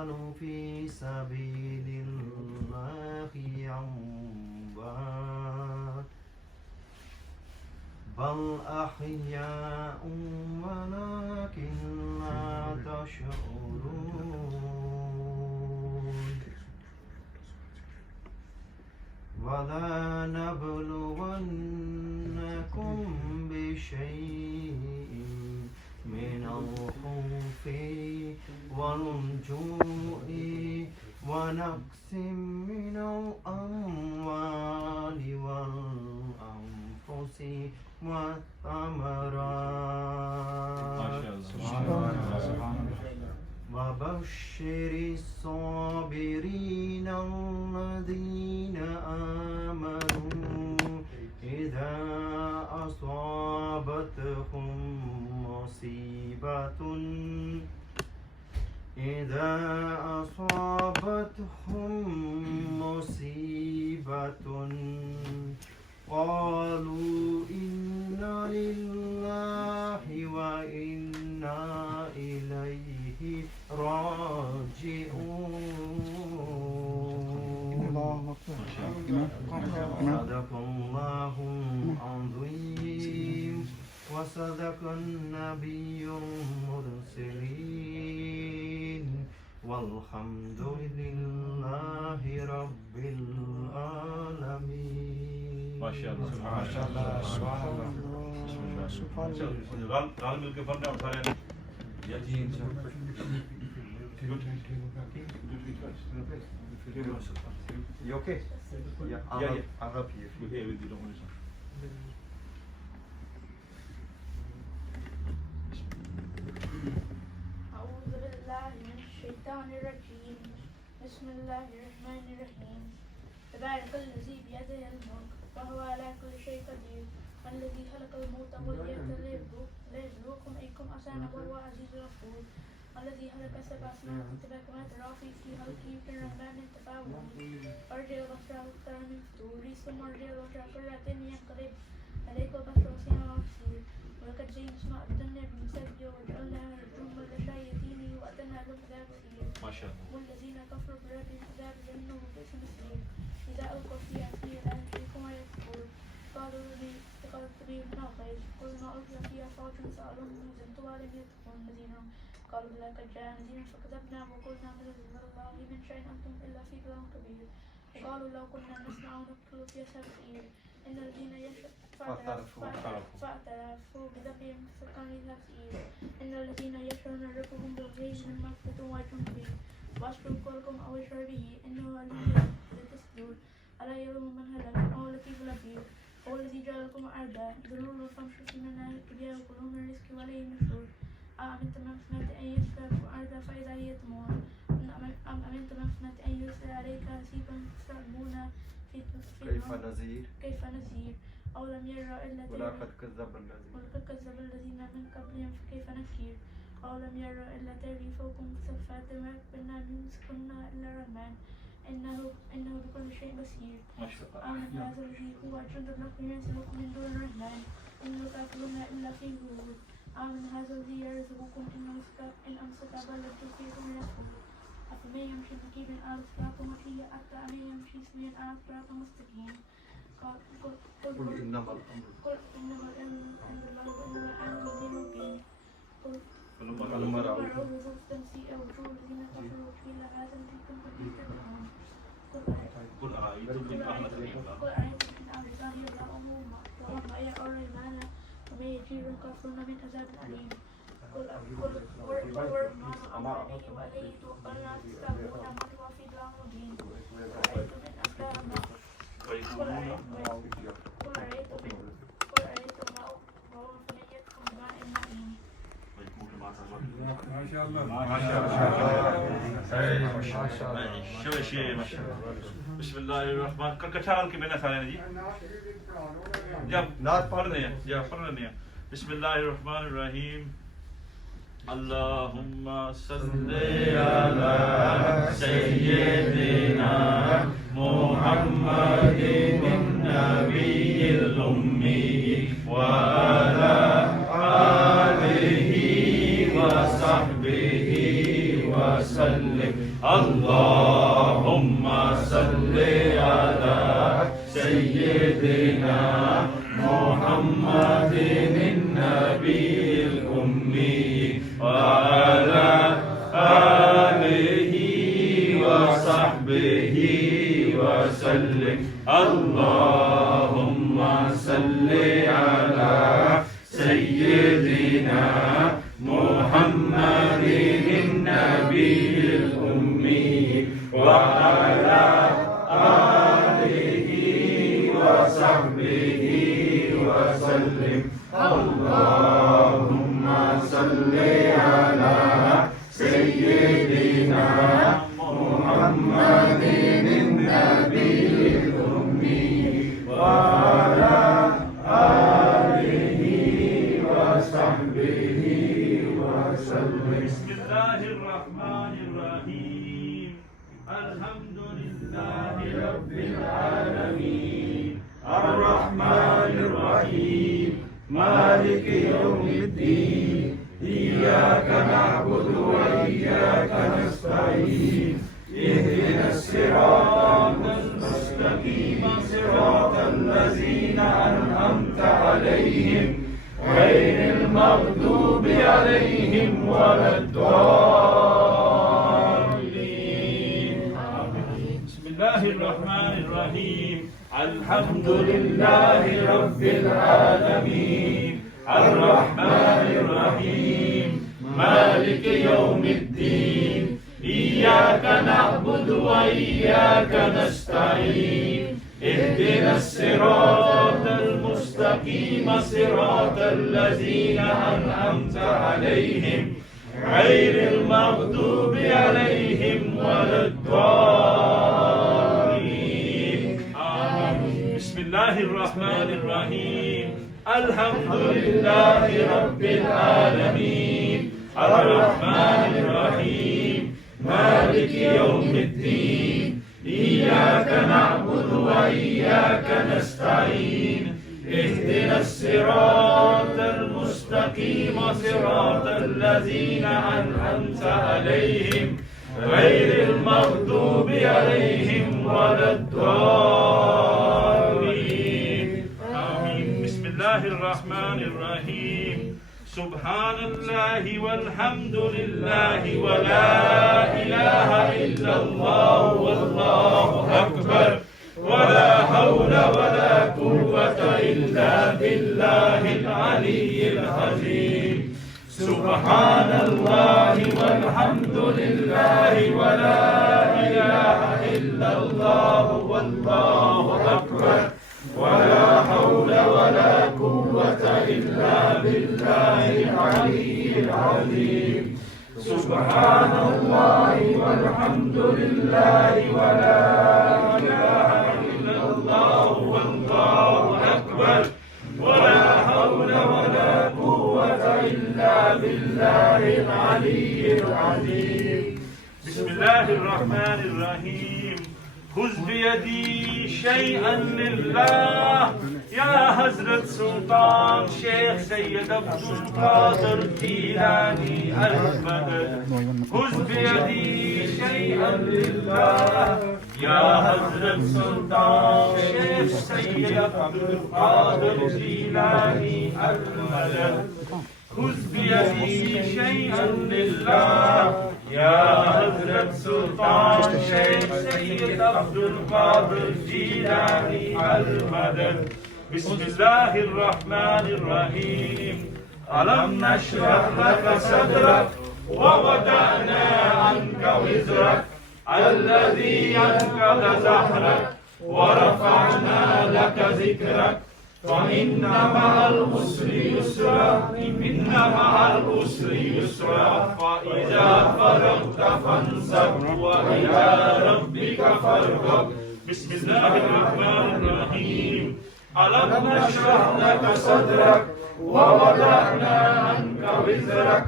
قتلوا في سبيل الله أموات بل أحياء ولكن لا تشعرون ولنبلونكم بشيء من الخوف والجوع ونقص من الأموال والأنفس والثمرات وبشر الصابرين الذين آمنوا إذا أصابتهم مصيبة قالوا إنا لله وإنا إليه راجعون صدق الله العظيم وصدق النبي المرسلين والحمد لله رب العالمين. ماشاءاللہ مل کے پڑھنا سارے You okay? Yeah, I'll help you. We're here with you, don't worry. أعوذ بالله من الشيطان الرجيم بسم الله الرحمن الرحيم تبارك الذي بيده الملك وهو على كل شيء قدير والذي خلق الموت والحياة ليبلوكم أيكم أحسن وهو عزيز غفور والذي خلق سبع سماوات طباقا ما ترى في خلقه كالرحمن تفاوت أرجع البصر وأكثر من فتور ثم أرجع البصر كرتين ينقلب عليك البصر وسمع وبصير ولقد زينا السماء الدنيا بمثابها وجعلناها رجوما للشياطين وأعتدنا لهم عذاب السعير والذين كفروا بربهم عذاب جهنم وبئس المصير إذا ألقوا فيها لا يشركون ولا يكفرون قالوا لي اتخذت به من الخير قل ما ألقي فيها فوج سألهم نزلت ولم يتقون نذيرا قالوا بلى قد جاء نذير فكذبنا وقلنا ما نزل الله من شيء أنتم إلا في ضلال كبير وقالوا لو كنا نسمع ونقتل في سبيل إن الذين فاعترفوا بذنبهم فكانوا سعير إن الذين يشرون ربهم بالغيب من مغفرة وأجر كبير وأشكر قولكم أو اشرب به إنه عليم بالصدور ألا يعلم من هلك وهو لطيف الخبير هو الذي جعلكم أرضا ذلولا فامشوا في مناكبها وكلوا من رزقه وإليه النشور أأمنتم من فئة أن يسلكوا أرضا فإذا هي تمور أم أمنتم من فئة أن يرسل عليك حسيبا فتعلمون كيف نذير أولم يروا إلا ولقد كذب الذين من قبلهم فكيف نكير أولم يروا إلا تري فوقهم صفات ما كنا نمسكنا إلا الرحمن إنه بكل شيء بصير آمن هذا الذي هو جند لكم ينصركم من دون الرحمن إن الكافرون إلا في غرور آمن هذا الذي يرزقكم إن أمسك بل تلقيكم رزقه أفمن يمشي مكيبا على صراط مستقيم أفمن يمشي سويا على صراط مستقيم قل إنما الأمر عند الله وإنما نذير مبين فلما رأوه مستمسك وجوه الذين كفروا وقيل هذا الذي كنتم به تدعون قل أرأيتم إن أهلك الله وما يرى الرحمن وما يجير الكافرون من عذاب أليم قل الرحمن أمر به وإليه توكلنا تستغفرون ما هو في ضلال مبين أرأيتم إن أصبح قل أرأيتم ما هو فمن يكفر بماء معين. ما شاء الله شوي ما شاء الله. بسم الله الرحمن كچال کے بنا سارے جی جب نعت پڑھنے ہیں یا پڑھنے ہیں. بسم اللہ الرحمن الرحیم. اللهم صل على سيدنا محمد النبي الأمي وعلى آله وصحبه وسلم اللهم صل على سيدنا محمد النبي الأمي وعلى آله وصحبه وسلم اللهم صل على سيدنا محمد النبي الأمي وعلى آله وصحبه وسلم اللهم صل على سيدنا محمد النبي الأمي وعلى آله وصحبه وسلم بسم الله الرحمن الرحيم الحمد لله رب العالمين الرحمن الرحيم مالك يوم الدين إياك نعبد وإياك نستعين اهدنا الصراط المستقيم صراط الذين أنعمت عليهم غير المغضوب عليهم ولا الضالين بسم الله الرحمن الرحيم الحمد لله رب العالمين الرحمن الرحيم مالك يوم الدين إياك نعبد وإياك نستعين اهدنا الصراط المستقيم صراط الذين أنعمت عليهم غير المغضوب عليهم ولا الضالين آمين بسم الله الرحمن الرحيم الحمد لله رب العالمين الرحمن الرحيم مالك يوم الدين إياك نعبد وإياك نستعين اهدنا الصراط المستقيم صراط الذين أنعمت عليهم غير المغضوب عليهم ولا الضالين آمين بسم الله الرحمن الرحيم سبحان الله والحمد لله ولا إله إلا الله والله أكبر ولا حول ولا قوة إلا بالله العلي العظيم سبحان الله والحمد لله ولا إله إلا الله والله أكبر ولا حول ولا قوة إلا بالله العلي العظيم سبحان الله والحمد لله ولا إله إلا الله والله أكبر ولا حول ولا قوة إلا بالله العلي العظيم بسم الله الرحمن الرحيم خذ بيدي شيئا لله يا حضرت سلطان شیخ سید عبد القادر جیلانی المدد خذ بيدي شيئا لله يا حضرت سلطان شیخ سید عبد القادر جیلانی المدد خذ بيدي شيئا لله يا حضرت سلطان شیخ سید عبد القادر جیلانی المدد بسم الله الرحمن الرحيم ألم نشرح لك صدرك ووضعنا عنك وزرك الذي أنقض ظهرك ورفعنا لك ذكرك فإن مع العسر يسرا إن مع العسر يسرا فإذا فرغت فانصب وإلى ربك فارغب بسم الله الرحمن الرحيم ألم نشرح لك صدرك ووضعنا عنك وزرك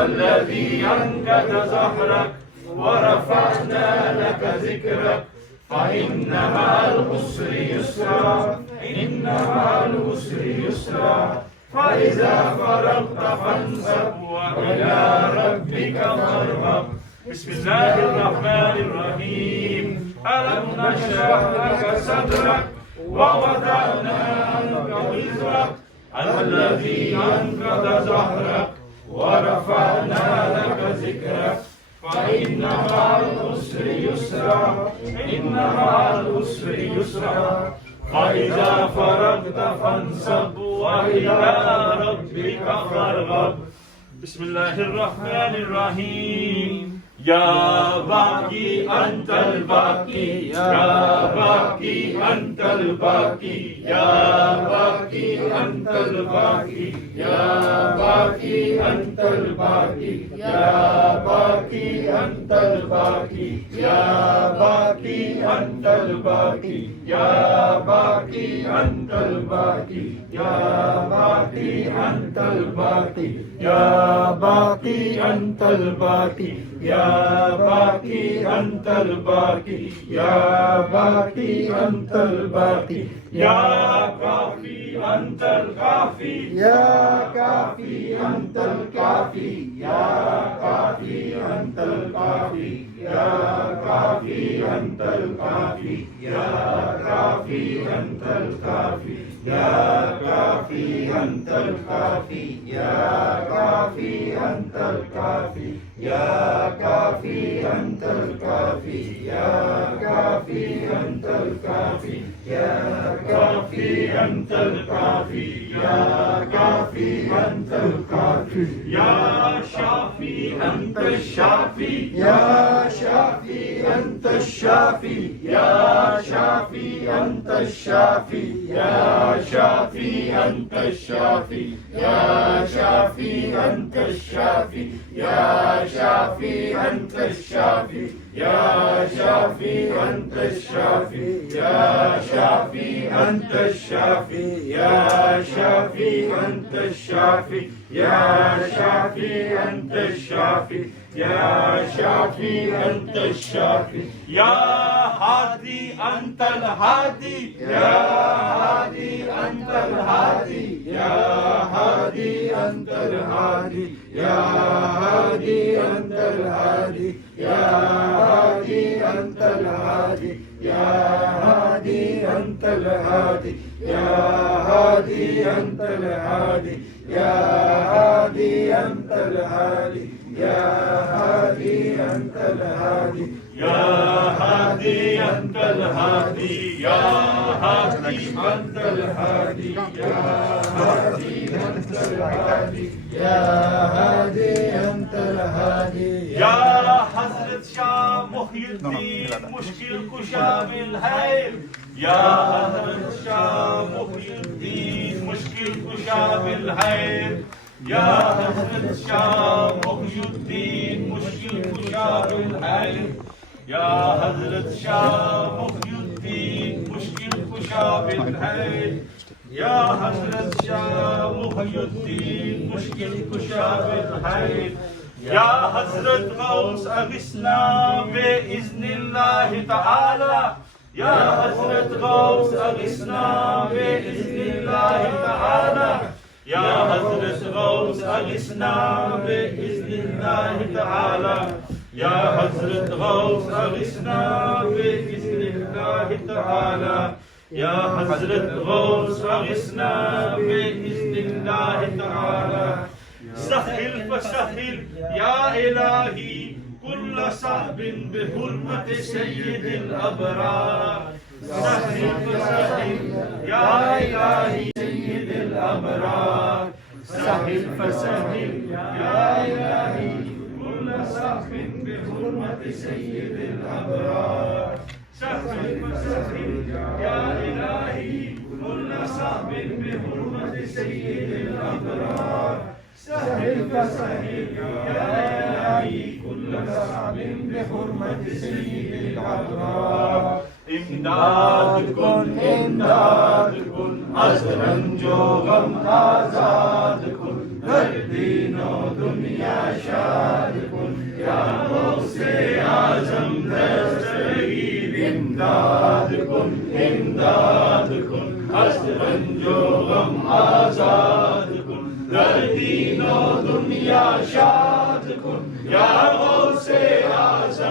الذي أنقض ظهرك ورفعنا لك ذكرك فإن مع العسر يسرا إن مع العسر يسرا فإذا فرغت فانصب وإلى ربك فارغب بسم الله الرحمن الرحيم ألم نشرح لك صدرك ووضعنا عنك وزرك الذي أنقض ظهرك ورفعنا لك ذكرك فإن مع العسر يسرا إن مع العسر يسرا فإذا فرغت فانصب وإلى ربك فارغب بسم الله الرحمن الرحيم يا باقي أنت الباقي يا باقي أنت الباقي يا باقي أنت الباقي يا باقي أنت الباقي يا باقي أنت الباقي يا باقي أنت الباقي يا باقي أنت الباقي يا باقي أنت الباقي يا باقي أنت الباقي يا باقي أنت الباقي يا باقي أنت الباقي يا كافي أنت الكافي يا كافي أنت الكافي يا كافي أنت الكافي يا كافي أنت الكافي يا كافي أنت الكافي يا كافي أنت الكافي يا كافي أنت الكافي يا كافي أنت الكافي يا كافي أنت الكافي يا كافي أنت الكافي يا كافي أنت الكافي يا شافي أنت الشافي يا شافي أنت الشافي يا شافي أنت الشافي يا شافي أنت الشافي يا شافي أنت الشافي يا شافي أنت الشافي يا شافي أنت الشافي يا شافي أنت الشافي يا شافي أنت الشافي يا شافي أنت الشافي يا شافي أنت الشافي يا هادي أنت الهادي يا هادي أنت الهادي يا هادي أنت الهادي يا هادي أنت الهادي يا هادي أنت الهادي يا هادي أنت الهادي يا هادي أنت الهادي يا هادي أنت الهادي يا هادي أنت الهادي يا هادي أنت الهادي يا هادي أنت الهادي يا هادي أنت الهادي يا هادي أنت الهادي يا حضرت شاہ محی الدین مشکل کشا بالخیر یا حضرت شاہ محی الدین مشکل کشا بالخیر یا حضرت شاہ محی الدین مشکل کشا بالخیر یا حضرت شاہ محی الدین مشکل کشا بالخیر یا حضرت شاہ محی الدین مشکل کشا بالخیر یا حضرت غوث اغثنا بإذن اللہ تعالی یا حضرت غوث اغثنا بإذن اللہ تعالی یا حضرت غوث اغثنا بإذن اللہ تعالی یا حضرت غوث اغثنا بإذن اللہ تعالی یا حضرت غوث اغثنا بإذن اللہ تعالی سهل فسهل يا إلهي كل صعب بحرمة سيد الأبرار سهل فسهل يا إلهي سيد الأبرار سهل فسهل يا إلهي كل صعب بحرمة سيد الأبرار سهل فسهل يا إلهي كل صعب بحرمة سيد الأبرار سهل فسهل يا إلهي كل صعب بحرمة سيد الأبرار امداد کن از رنج و غم آزاد کن ہر دین و دنیا شاد کن یا غوث اعظم دستگیر امداد کن از رنج و غم آزاد کن در دین و دنیا شاد کن یا غوث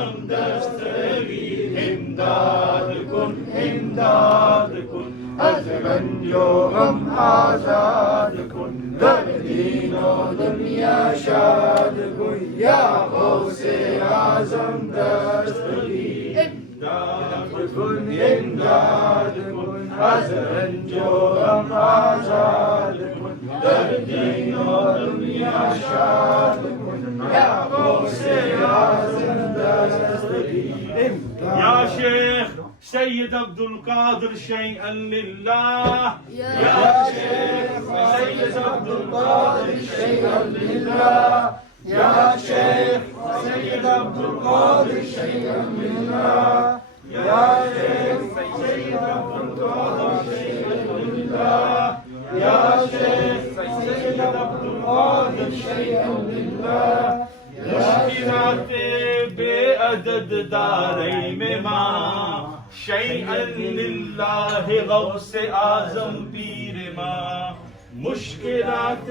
آزم دستگیر امداد کن امداد کن از رنج و غم آزاد کن در دین و دنیا شاد کن یا غوث اعظم دستگیر امداد کن امداد کن از رنج و غم آزاد کن در دین و دنیا شاد کن یا غوث اعظم دستگیر امداد. یا شیخ سید عبد القادر شیئا للہ یا شیخ سید عبد القادر شیئا للہ یا شیخ سید عبد القادر شیئا للہ یا شیخ سید عبد القادر شیئا للہ یا شیخ سید عبد القادر شیئا للہ. مشکلات بے عدد دارین میں ماں شیئا للہ غوث اعظم پیر ماں. مشکلات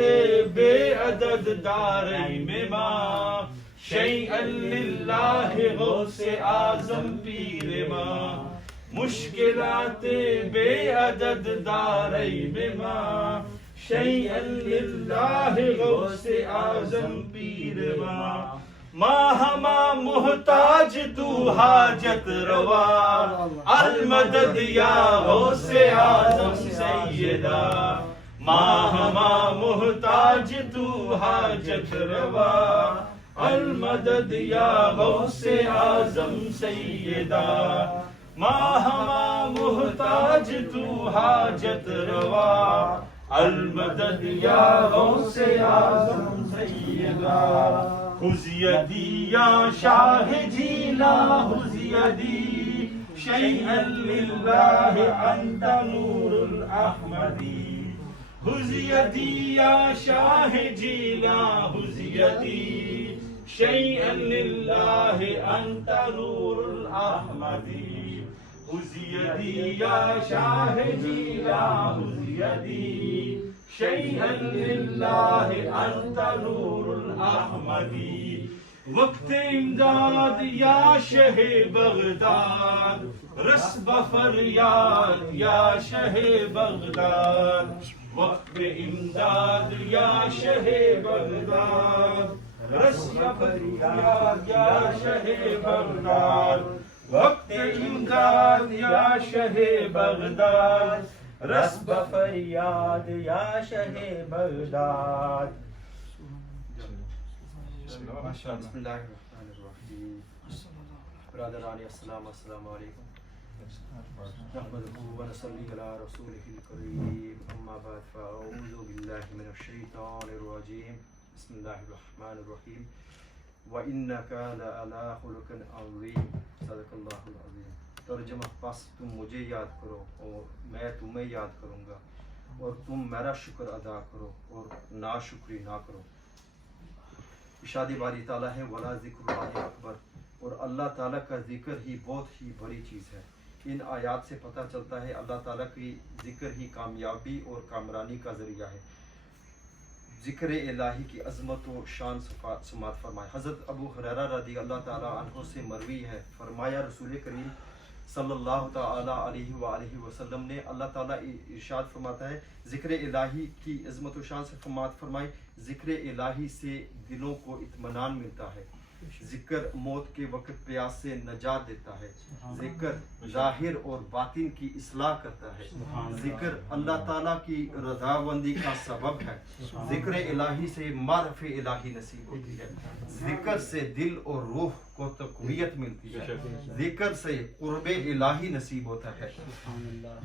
بے عدد دارین میں ماں شیئا للہ غوث اعظم پیر ماں. مشکلات بے عدد دارین میں ماں شیئا للہ غوث اعظم پیر ماں. ماں ہما محتاج تو حاجت روا المدد یا غوث اعظم سیدہ. ماں ہما محتاج تو حاجت روا المدد یا غوث اعظم سیدہ. ماں ہما محتاج تو حاجت روا المدد یا غوث اعظم سیدہ. خذ یدی یا شاہ جیلا خذ یدی شیئا للہ انت نور الاحمدی. خذ یدی یا شاہ جیلا خذ یدی شیئا للہ انت نور الاحمدی. خذ یدی یا شاہ جیلا خذ یدی شیئا للہ انت نور الاحمدی. وقت امداد یا شہ بغداد رس بفریاد یا شہ بغداد. وقت امداد یا شہ بغداد رس بفریاد یا شہ بغداد. وقت امداد یا شہ بغداد رس بفریاد یا شہ بغداد. بسم اللہ الرحمن الرحیم. برادران اسلام السلام علیکم. نحمده ونصلی علی رسوله الکریم. اما بعد فاعوذ باللہ من الشیطان الرجیم. بسم اللہ الرحمن الرحیم. وَإِنَّكَ لَعَلَىٰ خُلُقٍ عَظِيمٍ. صدق اللہ العظیم. ترجمہ بس تم مجھے یاد کرو اور میں تمہیں یاد کروں گا اور تم میرا شکر ادا کرو اور ناشکری نہ کرو. ارشاد باری تعالیٰ ہے وَلَا ذِكْرُ اللَّهِ اکبر اور اللہ تعالیٰ کا ذکر ہی بہت ہی بڑی چیز ہے. ان آیات سے پتہ چلتا ہے اللہ تعالیٰ کی ذکر ہی کامیابی اور کامرانی کا ذریعہ ہے. ذکر الہی کی عظمت و شان سماعت فرمائے. حضرت ابو ہریرہ رضی اللہ تعالیٰ عنہ سے مروی ہے فرمایا رسول کریم صلی اللہ تعالیٰ علیہ وآلہ وسلم نے اللہ تعالیٰ ارشاد فرماتا ہے ذکر الہی کی عظمت و شان سے سماعت فرمائے. ذکر الہی سے دلوں کو اطمینان ملتا ہے. ذکر موت کے وقت پیاس سے نجات دیتا ہے. ذکر ظاہر اور باطن کی اصلاح کرتا ہے. ذکر اللہ تعالیٰ کی رضامندی کا سبب ہے. ذکر الہی سے معرفت الہی نصیب ہوتی ہے. ذکر سے دل اور روح کو تقویت ملتی ہے. ذکر سے قرب الہی نصیب ہوتا ہے.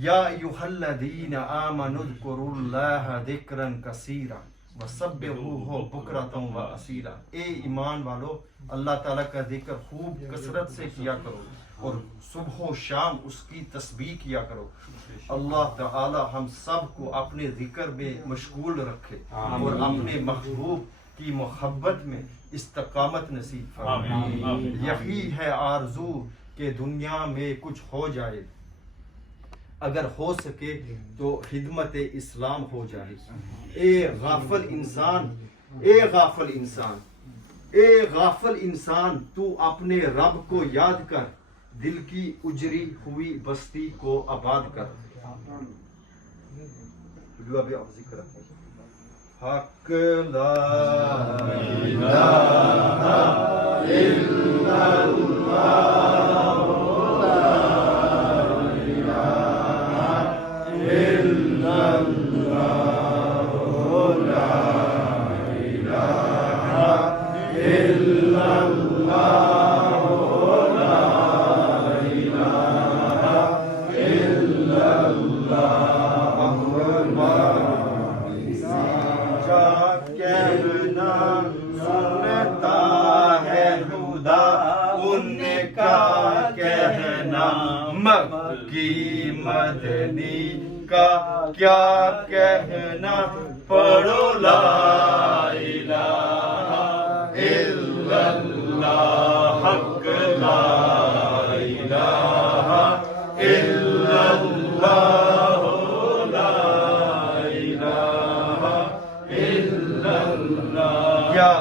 یا ایھا الذین آمنوا اذکروا اللہ ذکرا کثیرا وسبحوہ بکرۃ واسیلا. اے ایمان والو اللہ تعالیٰ کا ذکر خوب کثرت سے کیا کرو اور صبح و شام اس کی تسبیح کیا کرو. اللہ تعالی ہم سب کو اپنے ذکر میں مشغول رکھے اور اپنے محبوب کی محبت میں استقامت نصیب فرمائے. یہی ہے آرزو کہ دنیا میں کچھ ہو جائے، اگر ہو سکے تو خدمت اسلام ہو جائے. اے غافل انسان، اے غافل انسان، اے غافل انسان تو اپنے رب کو یاد کر، دل کی اجری ہوئی بستی کو آباد کر. جو ابھی آپ ذکر ہے حق لا الہ الا اللہ مکی مدنی کا کیا کہنا، پڑھو لا الہ الا اللہ، حق لا الہ الا اللہ، لا الہ الا اللہ. یا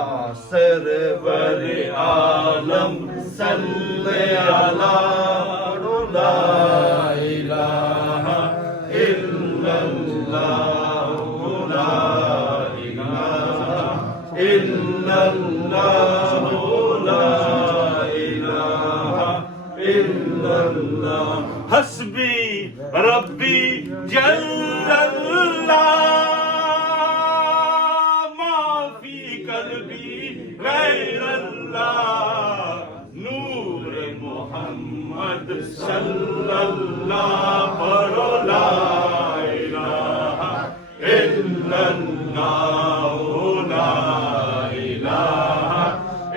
سرور عالم صلی علی لا الہ الا اللہ، لا الہ الا اللہ، لا الہ الا اللہ. حسبی ربی جل اللہ، ما فی قلبی غیر اللہ، نور محمد صلی اللہ، پڑھو لا الہ الا اللہ، لا الہ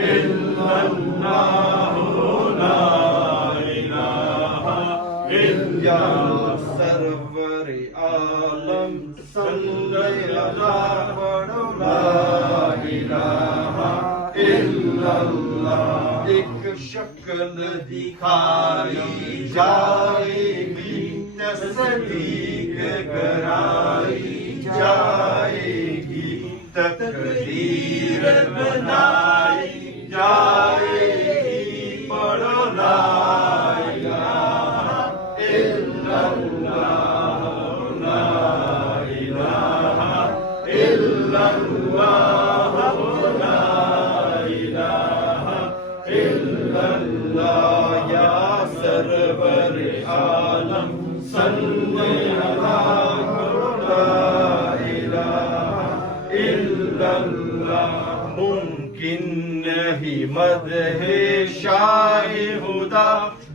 الا اللہ، لا الہ الا اللہ. سرور عالم صلی اللہ، پڑھو لا الہ الا اللہ. ایک شکل دکھائی جائے گی، تصدیق کرائی جائے گی، تقدیر بنائی جائے گی، پڑھو لا الہ الا اللہ، لا الہ الا اللہ، لا الہ الا اللہ. یا سرور عالم صلی اللہ، لا الہ الا اللہ. ممکن نہیں مدح شاہ خدا،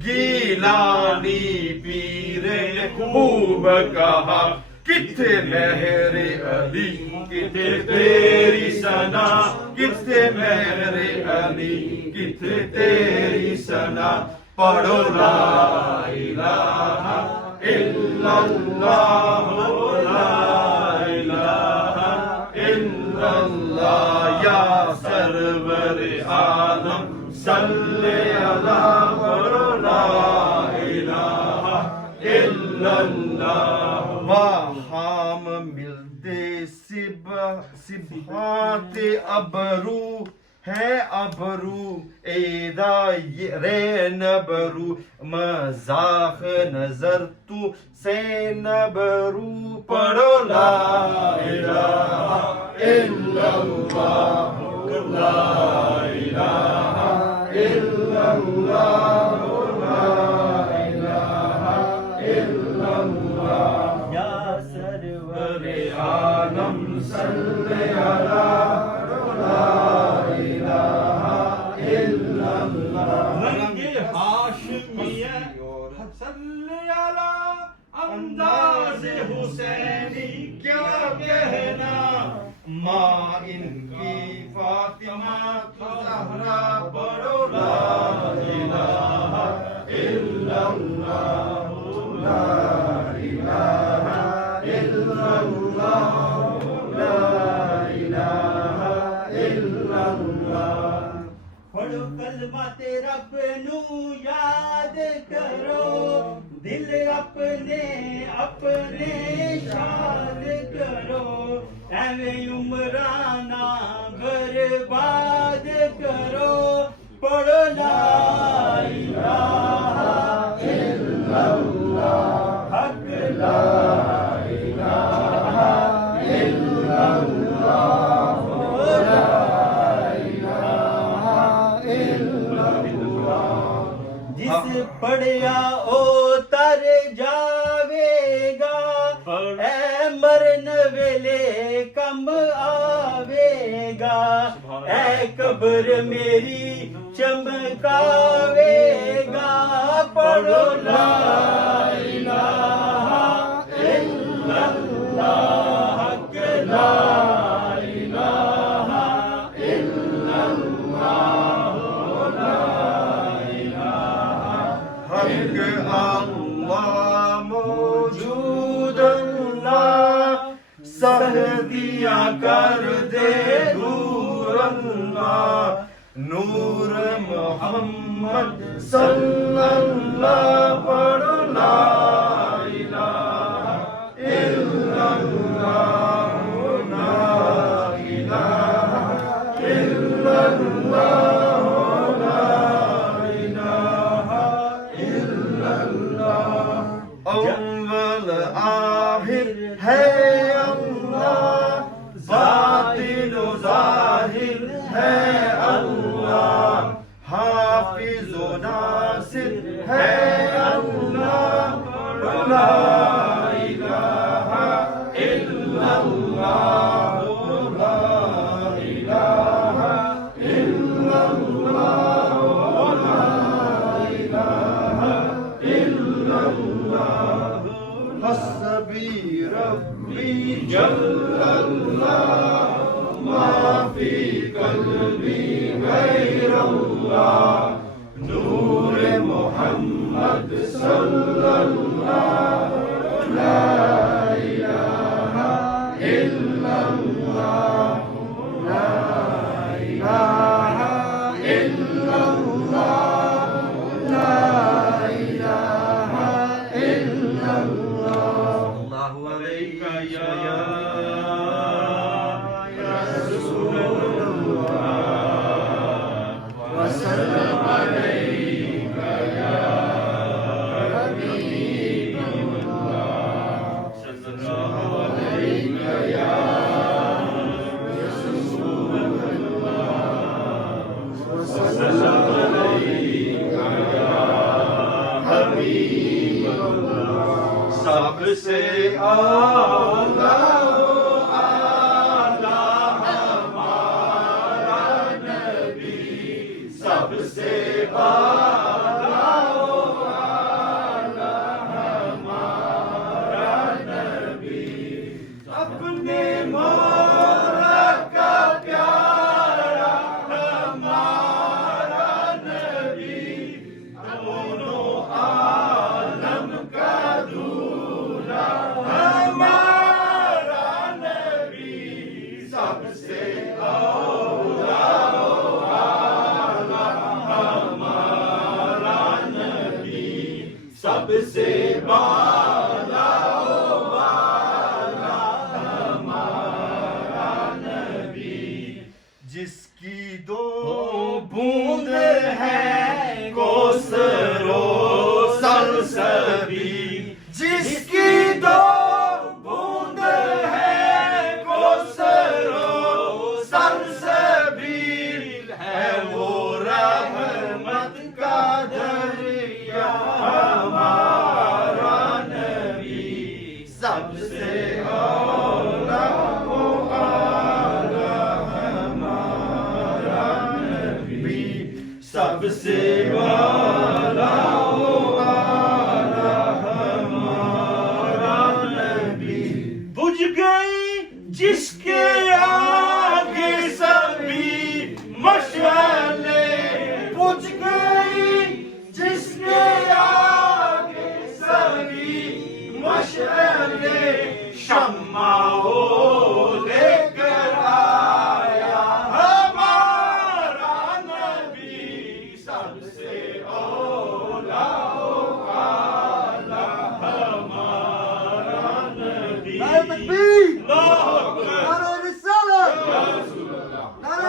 گیلانی پیر نے خوب کہا، کتنے مہر علی کتنے تیری ثنا، کتنے مہر علی کتنے تیری ثنا، پڑھو لا الہ الا اللہ، لا الہ الا اللہ. یا سرور عالم صلی اللہ، پڑھو لا الہ الا اللہ. وہاں ملتے سبحات ابرو ہے ابرو، ایدا رے نبرو، مذاق نظر تو سے نبرو، پڑھو لا الہ الا اللہ، لا الہ الا اللہ، لا الہ الا اللہ. یا سرور عالم صلی علی انداز حسینی کیا کہنا، ماں ان کی فاطمہ تو زہرا، پڑھو لا الہ الا اللہ، لا الہ الا اللہ، لا الہ الا اللہ. پڑھو کلمات رب نو یاد کرو، دل اپنے اپنے شاد کرو، ایویں عمرانہ برباد کرو پڑھو لا الہ الا اللہ حق لا الہ الا اللہ لا الہ الا اللہ جس پڑھیا او تر جاوے گا اے مرن ویلے کم آوے گا اے قبر میری چمکاوے گا پڑھو لا الہ الا اللہ حق لا الہ الا اللہ لا حق اللہ موجود اللہ سہدیا کر دے دور اللہ نور محمد صلی اللہ پڑھو لا الہ الا اللہ لا الہ الا اللہ لا الہ الا اللہ اول آخر ہے اللہ باطن و ظاہر ہے اللہ حافظ و ناصر ہے اللہ لا الہ الا اللہ لا الہ الا اللہ لا الہ الا اللہ حسبی ربی جل اللہ ما فی قلبی غیر اللہ نور محمد صلی اللہ لا الہ الا اللہ لا الہ الا اللہ لا الہ الا اللہ اللہ علیک یا رسول اللہ وسلم علیک یا حبیب اللہ صلی اللہ علیک یا رسول اللہ وسلم علیک یا حبیب اللہ سب سے اعلیٰ سب سے اعلیٰ ہمارا نبی اپنے مولا کا پیارا ہمارا نبی دونوں عالم کا دولہا ہمارا نبی سب سے سب سے بالا والا ہمارا نبی جس کی دو بوند ہے کوثر و سلسبیل جس کی دو بوند ہے کوثر و سلسبیل ہے وہ رحمت کا دریا ہمارا نبی سب سے اعلیٰ و اعلیٰ ہمارا نبی سب سے اعلیٰ و اعلیٰ ہمارا نبی بجھ گئی جس کے آگے سبھی مشعلیں بجھ گئی جس کے آگے سبھی مشعلیں شمع لے کر آیا ہمارا نبی سب سے اعلیٰ و اعلیٰ ہمارا نبی نعرہ تکبیر، نعرہ رسالت، نعرہ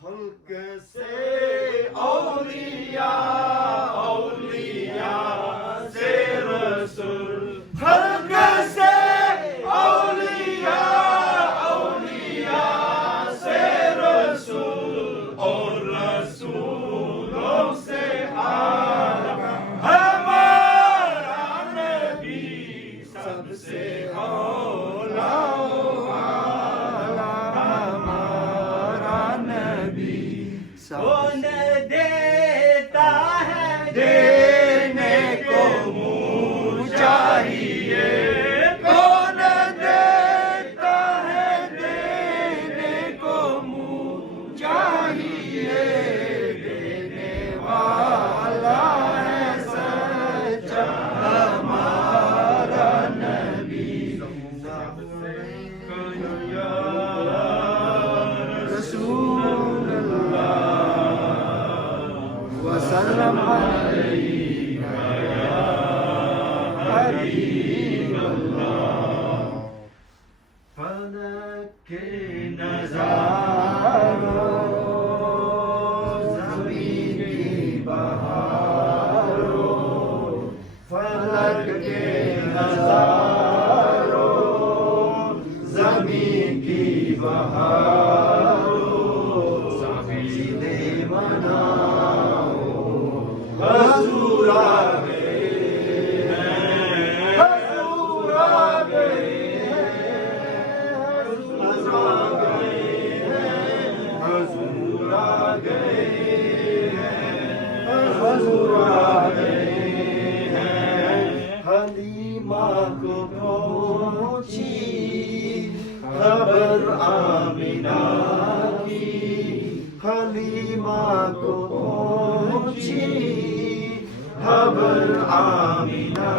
حلق سے اولیاء اولیاء سے رسول حلق سے اولیاء اولیاء سے رسول اور رسولوں سے آلہ ہمارا نبی سب سے اولا کون دیتا ہے دینے کو منہ چاہیے کون دیتا ہے دینے کو منہ چاہیے دینے والا ہے سچا ہمارا نبی رسول وسلم علیک یا حبیب اللہ فلک کے نظاروں زمین کی بہاروں فلک کے نظاروں زمین کی بہاروں سبیل مناؤ حضور آ گئے ہیں حضور آ گئے ہیں حضور آ گئے ہیں حضور آ گئے ہیں حضور آ گئے ہیں حلیمہ کو پہنچی خبر آمنہ کی حلیمہ کو پہنچی خبر آمنہ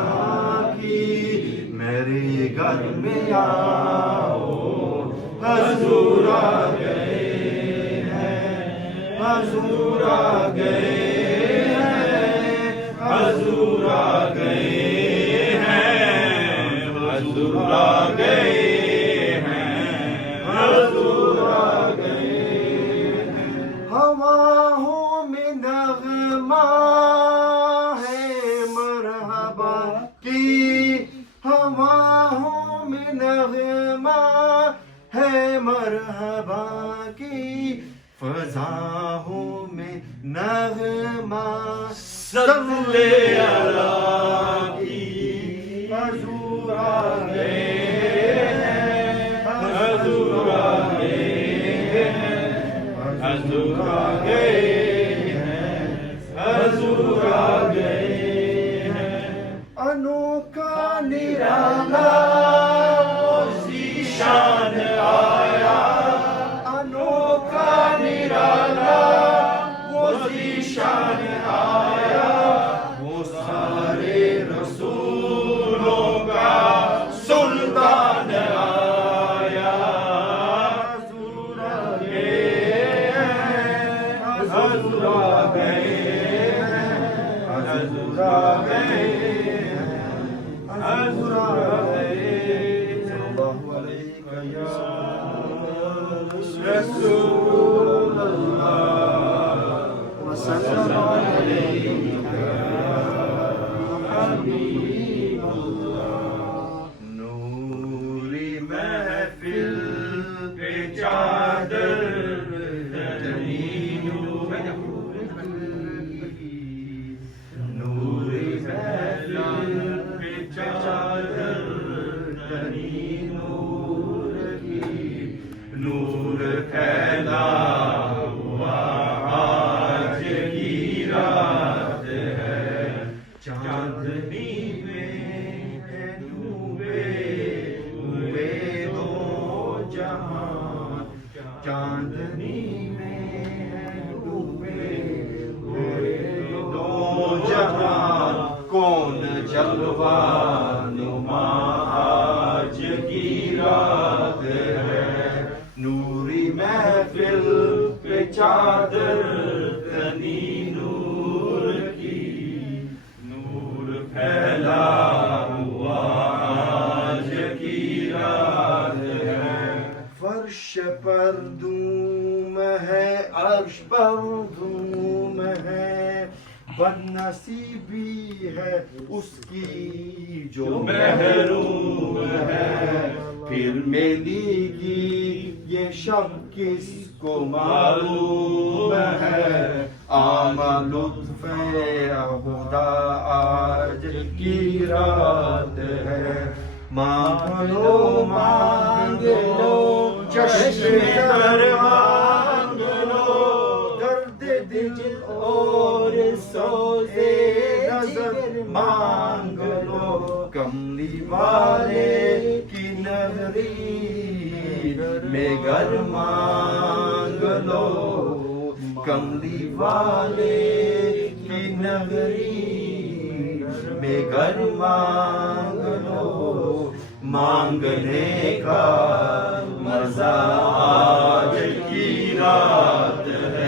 کی میرے گھر میں آؤ حضور آ گئے ہیں حضور آ گئے ہیں حضور آ گئے ہیں حضور آ گئے ہیں حضور آ گئے ہیں ہواؤں میں نغمہ ہے مرحبا کی ہواؤں میں نغمہ ہے مرحبا کی فضاؤں میں نغمہ صلی اللہ کی حضور آ گئے ہیں حضور آ گئے ہیں حضور آ گئے ہیں حضور آ گئے ہیں انوکھا نرالا ذیشان آیا انوکھا نرالا وہ ذیشان آیا وہ سارے رسولوں کا سلطان آیا حضور آ گئے ہیں حضور آ گئے ہیں حضور آ گئے ہیں حضور آ گئے صلی اللہ علیہ یا رسول اللہ وسلم علیک یا حبیب اللہ نوری محفل پہ چادر تنی نور نوری محفل پہ چادر تنی نور کی نور پھیلا ہوا آج کی رات ہے چاندنی میں ڈوبے ہوئے دو جہاں چاندنی میں ڈوبے ہوئے دو جہاں کون جلوہ نما آج کی رات ہے نوری محفل پہ چادر تنی نور کی نور پھیلا ہوا آج کی رات ہے فرش پر دھوم ہے عرش پر دھوم ہے بد نصیبی ہے اس کی جو محروم ہے پھر ملے گی یہ شب کس کو معلوم ہے آمد لطف خدا آج کی رات ہے مانگ لو چشم در مانگ لو درد دل اور سوزے نظر مانگ لو کملی والے کی نگری میں گھر مانگ لو کملی والے کی نگری میں گھر مانگ لو مانگنے کا مزہ آج کی رات ہے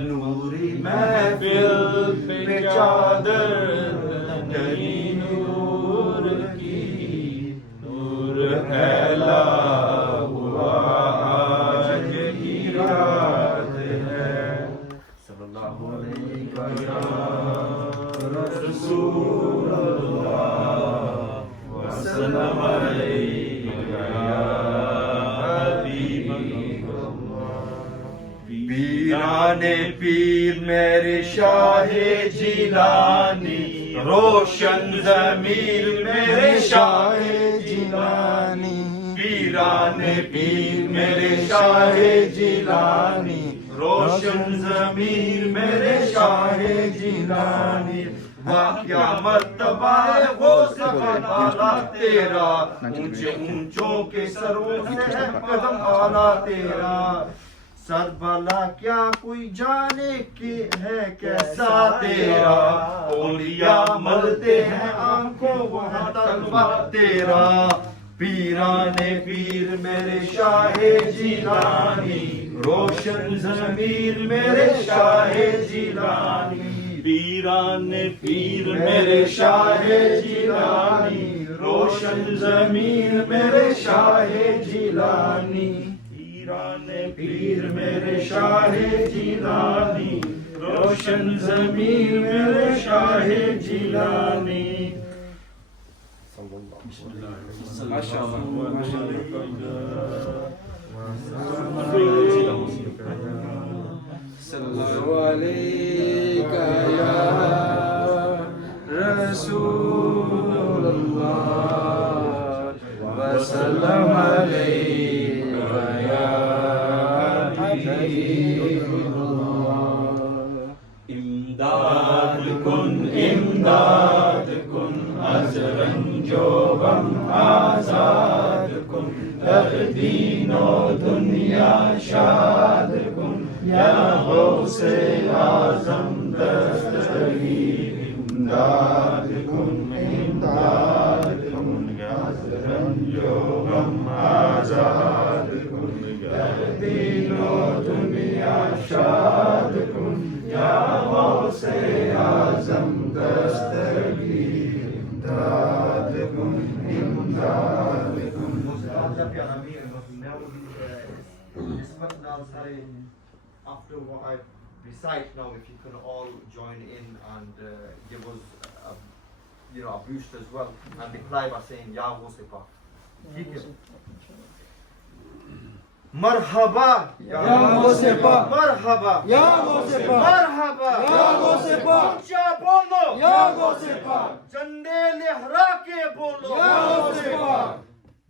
نوری محفل پہ چادر ڈلی نور کی نور پھیلا ہوا آج کی رات ہے صلی اللہ علیہ رسول اللہ وسلم پیران پیر میرے شاہ جیلانی روشن ضمیر میرے شاہ جیلانی پیران پیر میرے شاہ جیلانی روشن ضمیر میرے شاہ جیلانی واقعہ مرتبہ ہے وہ سفر تیرا اونچے اونچوں کے سروں سے ہے قدم آلہ تیرا سر بلا کیا کوئی جانے کہ ہے کیسا تیرا اولیاء ملتے ہیں آنکھوں وہاں تلوہ تیرا پیران پیر میرے شاہ جیلانی روشن ضمیر میرے شاہ جیلانی پیران پیر میرے شاہ جیلانی روشن ضمیر میرے شاہ جیلانی پیران پیر میرے شاہ جیلانی روشن ضمیر میرے شاہ جیلانی رسول اللہ وسلم علیکہ یا حبیب اللہ امداد کن از رنج و غم آزاد کن در دین و دنیا شاد کن یا غوث اعظم دستگیر امداد کن از رنج و غم آزاد کن در دین و دنیا شاد کن یا غوث اعظم دستگیر امداد کن After what I recite now, if you can all join in and give us a boost as well and reply by saying Ya Ghusifa. Marhaba Ya Ghusifa, Marhaba Ya Ghusifa, Marhaba Ya Ghusifa, Uncha bolo Ya Ghusifa, Jande lehra ke bolo Ya Ghusifa,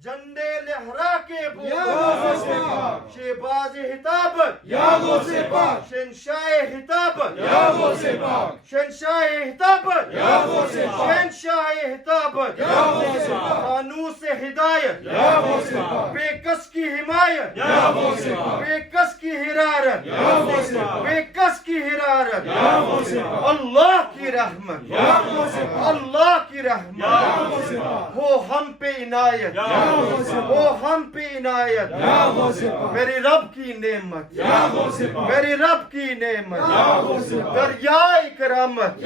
Jande lehra ke bolo Ya Ghusifa, Shehbaz hitabat Ya Ghusifa, Shenshah hitabat Ya Ghusifa, Shenshah hitabat Ya Ghusifa, Shenshah hitabat Ya Ghusifa, Fanus hidayat Ya Ghusifa, bekas ki himayat Ya Ghusifa, bekas ki hirarat Ya Ghusifa, bekas ki hirarat Ya Ghusifa, Allah ki rahmat Ya Ghusifa, Allah ki rahmat Ya Ghusifa, ho hum pe inayat Ya وہ ہم پہ عنایت میری رب کی نعمت میری رب کی نعمت دریائے کرامت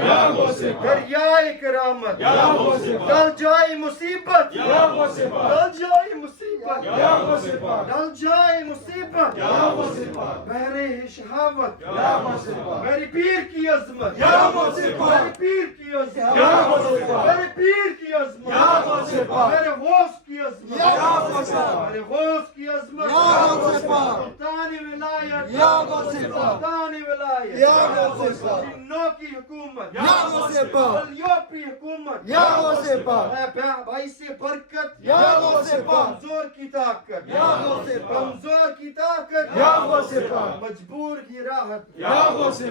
دریائے کرامت ڈل جائے مصیبت ڈل جائے مصیبت ڈل جائے مصیبت بہرے شہاوت میری پیر کی عظمت میری پیر کی عظمت میرے پیر کی عظمت میرے غوث کی عظمت میرے غوث کی عظمت سلطان ولایت سلطان ولایت جنوں کی حکومت ولیوں کی حکومت بھائی سے برکت کمزور کی طاقت کمزور کی طاقت مجبور کی راحت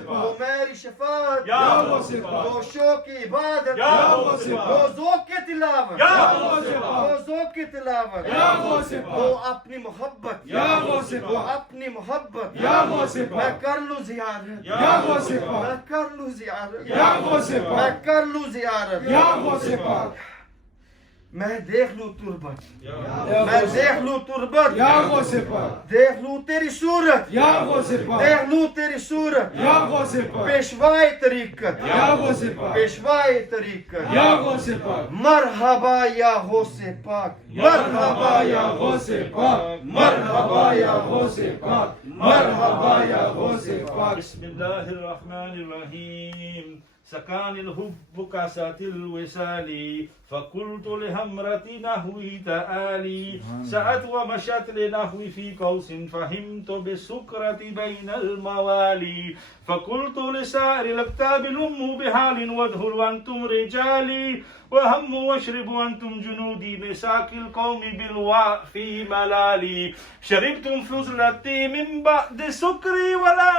وہ میری شفاعت وہ شوق کی عبادت وہ ذوق کی تلاوت وہ ذوق کی تلاوت وہ اپنی محبت وہ اپنی محبت میں کر لوں زیارت میں کر لوں زیارت میں کر لوں زیارت میں دیکھ لوں تربت میں دیکھ لوں تربت دیکھ لوں تیری صورت دیکھ لوں تیری صورت پیشوائے طریقت پیشوائے طریقت مرحبا یا غوث پاک مرحبا یا غوث پاک مرحبا یا غوث پاک مرحبا یا غوث پاک بسم الله الرحمن الرحيم سكان الحب كاسات الوصال فقلت لهمرتي نحوي تعالي سأت ومشت لنحوي في قوس فهمت بالسكرة بين الموالي فقلت لسائر الأكتاب لموا بحال وادهلوا أنتم رجالي وهم واشربوا أنتم جنودي بساك القوم بالواء في ملالي شربتم فضلتي من بعد سكري ولا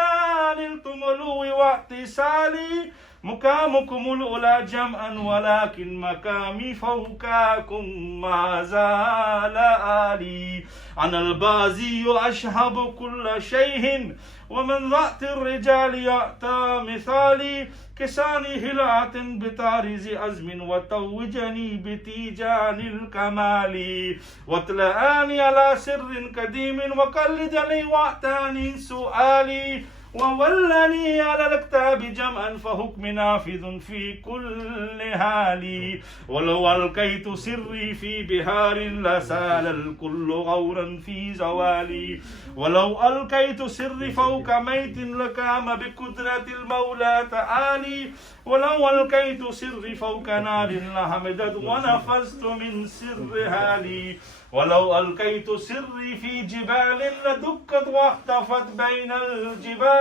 نلتم علوي واتصالي مقامكم الأولى جمعا ولكن مقامي فوقكم ما زال آلي أنا البازي أشهب كل شيء ومن ذات الرجال يأتى مثالي كساني هلعة بتارز عزم وتوجني بتيجان الكمال وطلعاني على سر قديم وقلدني وأتاني سؤالي وولني على الأكتاب جمعا فحكم نافذ في كل حال ولو ألقيت سري في بحار لسال الكل غورا في زوالي ولو ألقيت سري فوق ميت لقام بقدرة المولى تعالي ولو ألقيت سري فوق نار لحمدت ونفذت من سر حالي ولو ألقيت سري في جبال لدكت واختفت بين الجبال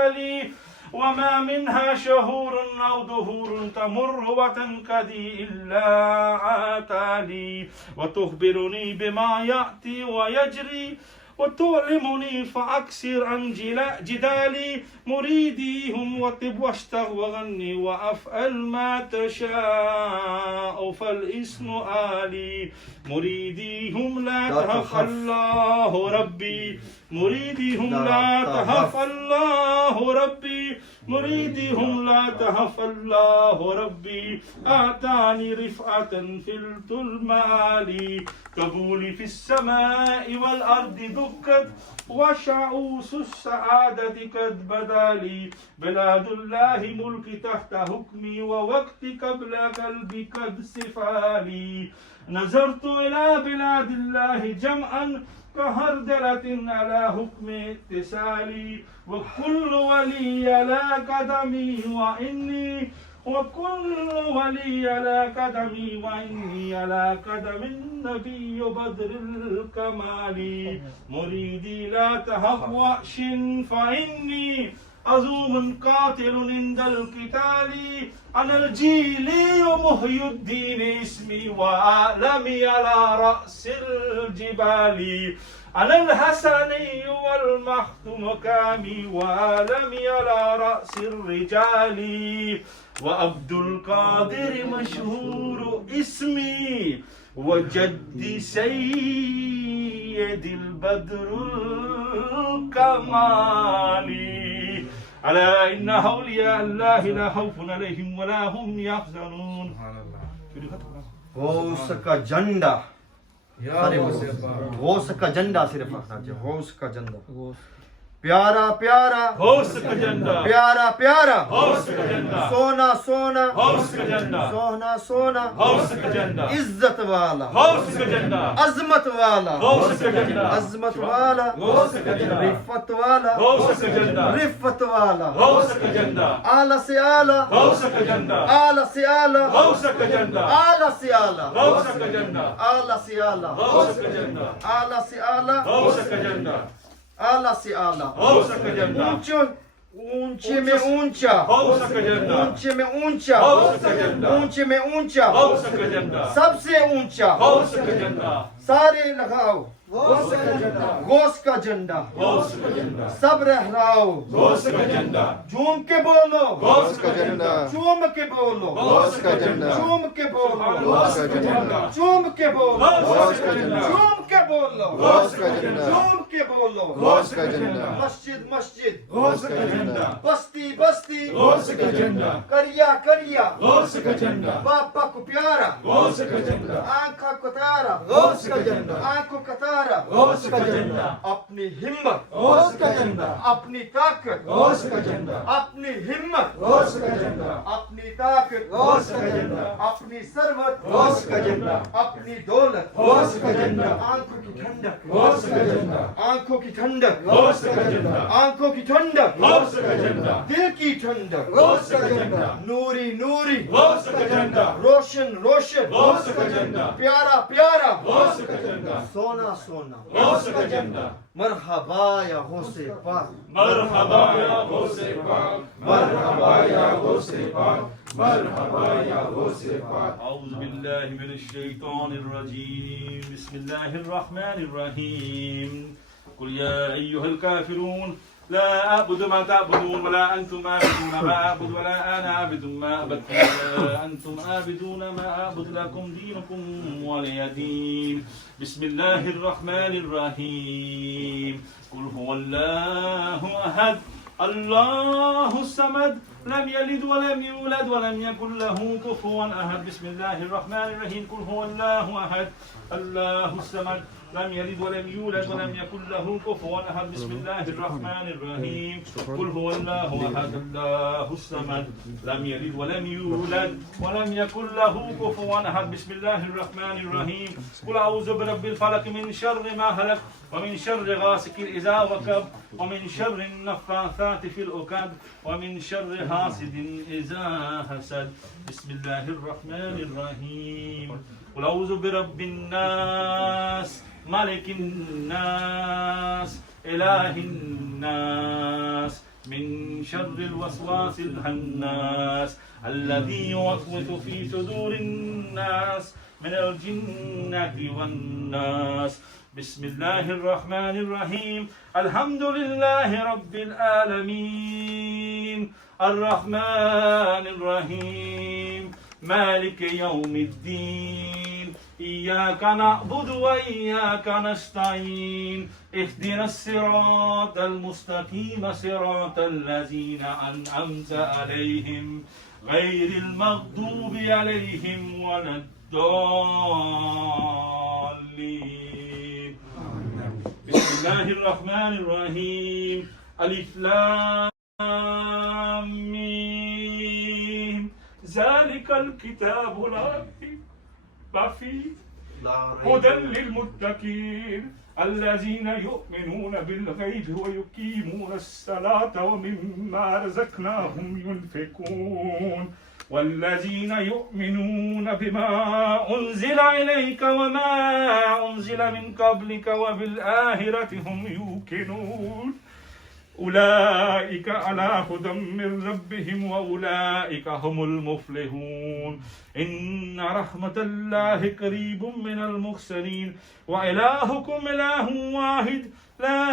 وما منها شهور أو دهور تمر وتنقضي إلا عتالي وتخبرني بما يأتي ويجري وتعلمني فأكسر عن جدالي مريدي هم وطب واشتغ وغني وأفعل ما تشاء فالاسم آلي مريدي هم لا تخف الله ربي مريدي هم لا تخف الله ربي مريدي هم لا تخف الله ربي آتاني رفعة في المال قبولي في السماء والأرض دكت وشعوس السعادة قد بدالي بلاد الله ملك تحت حكمي ووقت قبل قلبي قد سفالي نظرت إلى بلاد الله جمعا كهردلة على حكم اتصالي وكل ولي على قدمي وإني وكل ولي على قدمي وإني على قدم النبي بدر الكمال مريدي لا تهف وحش فإني عظوم قاتل عند القتال أنا الجيلي ومحي الدين اسمي وعالمي على رأس الجبال أنا الحسني والمختوم مقامي وعالمي على رأس الرجال وعبد القادر مشهور اسمي وجدي سيد البدر الكمالي ألا إن أولياء الله لا خوف عليهم ولا هم يحزنون غوث کا جھنڈا غوث کا جھنڈا صرف رکھنا چاہیے، غوث کا جھنڈا. پیارا پیارا غوث کا جھنڈا، پیارا پیارا غوث کا جھنڈا، سونا سونا غوث کا جھنڈا، سونا سونا غوث کا جھنڈا، عزت والا غوث کا جھنڈا، عظمت والا غوث کا جھنڈا، عظمت والا غوث کا جھنڈا، رفت والا غوث کا جھنڈا، رفت والا غوث کا جھنڈا، اعلی سے اعلی غوث کا جھنڈا، اعلی سے اعلی غوث کا جھنڈا، اعلی سے اعلی غوث کا جھنڈا، اعلی سے اعلی غوث کا جھنڈا، اعلی سے اعلی غوث کا جھنڈا، اعلی سے اعلی غوث کا جھنڈا، اونچے میں اونچا غوث کا جھنڈا، اونچے میں اونچا غوث کا جھنڈا، اونچے میں اونچا غوث کا جھنڈا، سب سے اونچا غوث کا جھنڈا، سارے لگاؤ غوث کا جھنڈا غوث کا جھنڈا، سب رہراؤ غوث کا جھنڈا، جھوم کے بولو غوث کا جھنڈا، چوم کے بولو غوث کا جھنڈا، چوم کے بولو غوث کا جھنڈا، چوم کے بولو غوث کا جھنڈا، چوم کے بولو غوث کا جھنڈا، چوم کے بولو غوث کا جھنڈا، مسجد مسجد غوث کا جھنڈا، بستی بستی غوث کا جھنڈا، کریا کریا غوث کا جھنڈا، باپا کو پیارا غوث کا جھنڈا، آنکھا کو تارا غوث کا جھنڈا، آنکھوں کا تارا غوث کا جھنڈا، اپنی ہمت غوث کا جھنڈا، اپنی طاقت غوث کا جھنڈا، اپنی ہمت غوث کا جھنڈا، اپنی طاقت غوث کا جھنڈا، اپنی ثروت غوث کا جھنڈا، اپنی دولت غوث کا جھنڈا، آنکھوں کی ٹھنڈک غوث کا جھنڈا، آنکھوں کی ٹھنڈک غوث کا جھنڈا، آنکھوں کی ٹھنڈک غوث کا جھنڈا، دل کی ٹھنڈک غوث کا جھنڈا، نوری نوری غوث کا جھنڈا، روشن روشن غوث کا جھنڈا، پیارا پیارا غوث کا جھنڈا، سونا سونا غوث کا جھنڈا، مرحبا یا غوث پاک مرحبا یا غوث پاک، مرحبا یا غوث پاک، مرحبا یا غوث پاک. اعوذ باللہ من الشیطان الرجیم، بسم اللہ الرحمن الرحیم. قل یا ایھا الکافرون لا اعبد ما تعبدون ولا انتم عابدون ما اعبد ولا انا عابد ما عبدتم ولا انتم عابدون ما اعبد لكم دينكم ولي دين. بسم الله الرحمن الرحيم. قل هو الله احد الله الصمد لم يلد ولم يولد ولم يكن له كفوا احد. بسم الله الرحمن الرحيم. قل هو الله احد الله الصمد لم يلد ولم يولد ولم يكن له كفوا احد. بسم الله الرحمن الرحيم. قل هو الله احد الله الصمد لم يلد ولم يولد ولم يكن له كفوا احد. بسم الله الرحمن الرحيم. قل اعوذ برب الفلق من شر ما خلق ومن شر غاسق اذا وقب ومن شر النفاثات في العقد ومن شر حاسد اذا حسد. بسم الله الرحمن الرحيم. قل اعوذ برب الناس ملك الناس إله الناس من شر الوسواس الخناس الذي يوسوس في صدور الناس من الجنة والناس. بسم الله الرحمن الرحيم. الحمد لله رب العالمين الرحمن الرحيم مالك يوم الدين إياك نعبد وإياك نستعين اهدنا الصراط المستقيم صراط الذين أنعمت عليهم غير المغضوب عليهم ولا الضالين. بسم الله الرحمن الرحيم. ألف لام ميم. ذلك الكتاب لا ريب فيه هدى للمتقين الذين يؤمنون بالغيب ويقيمون الصلاة ومما رزقناهم ينفقون والذين يؤمنون بما أنزل إليك وما أنزل من قبلك وبالآخرة هم يوقنون أولئك على هدى من ربهم وأولئك هم المفلحون. إن رحمة الله قريب من المحسنين وإلهكم إله واحد لا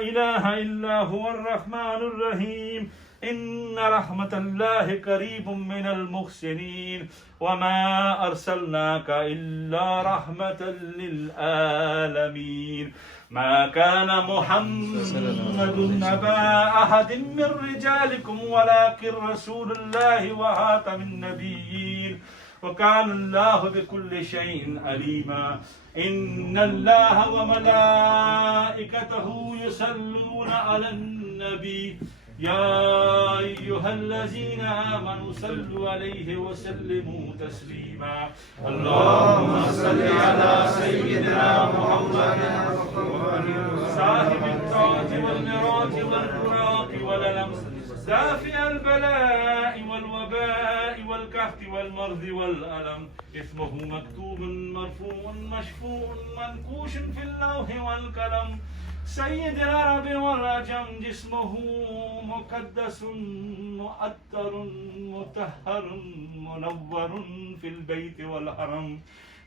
إله إلا هو الرحمن الرحيم. إن رحمة الله قريب من المحسنين وما أرسلناك إلا رحمة للعالمين. ما كان محمد أبا أحد من رجالكم ولكن رسول الله وخاتم النبيين وكان الله بكل شيء عليما إن الله وملائكته يصلون على النبي يا أيها الذين آمنوا صلوا عليه وسلموا تسليما اللهم صل على سيدنا محمد صاحب التاج والمراج والبراق والألم دافع البلاء والوباء والكهف والمرض والألم اسمه مكتوب مرفوع مشفوع منقوش في اللوح والقلم سيد العرب والعجم جسمه مقدس مؤطر مطهر منور في البيت والحرم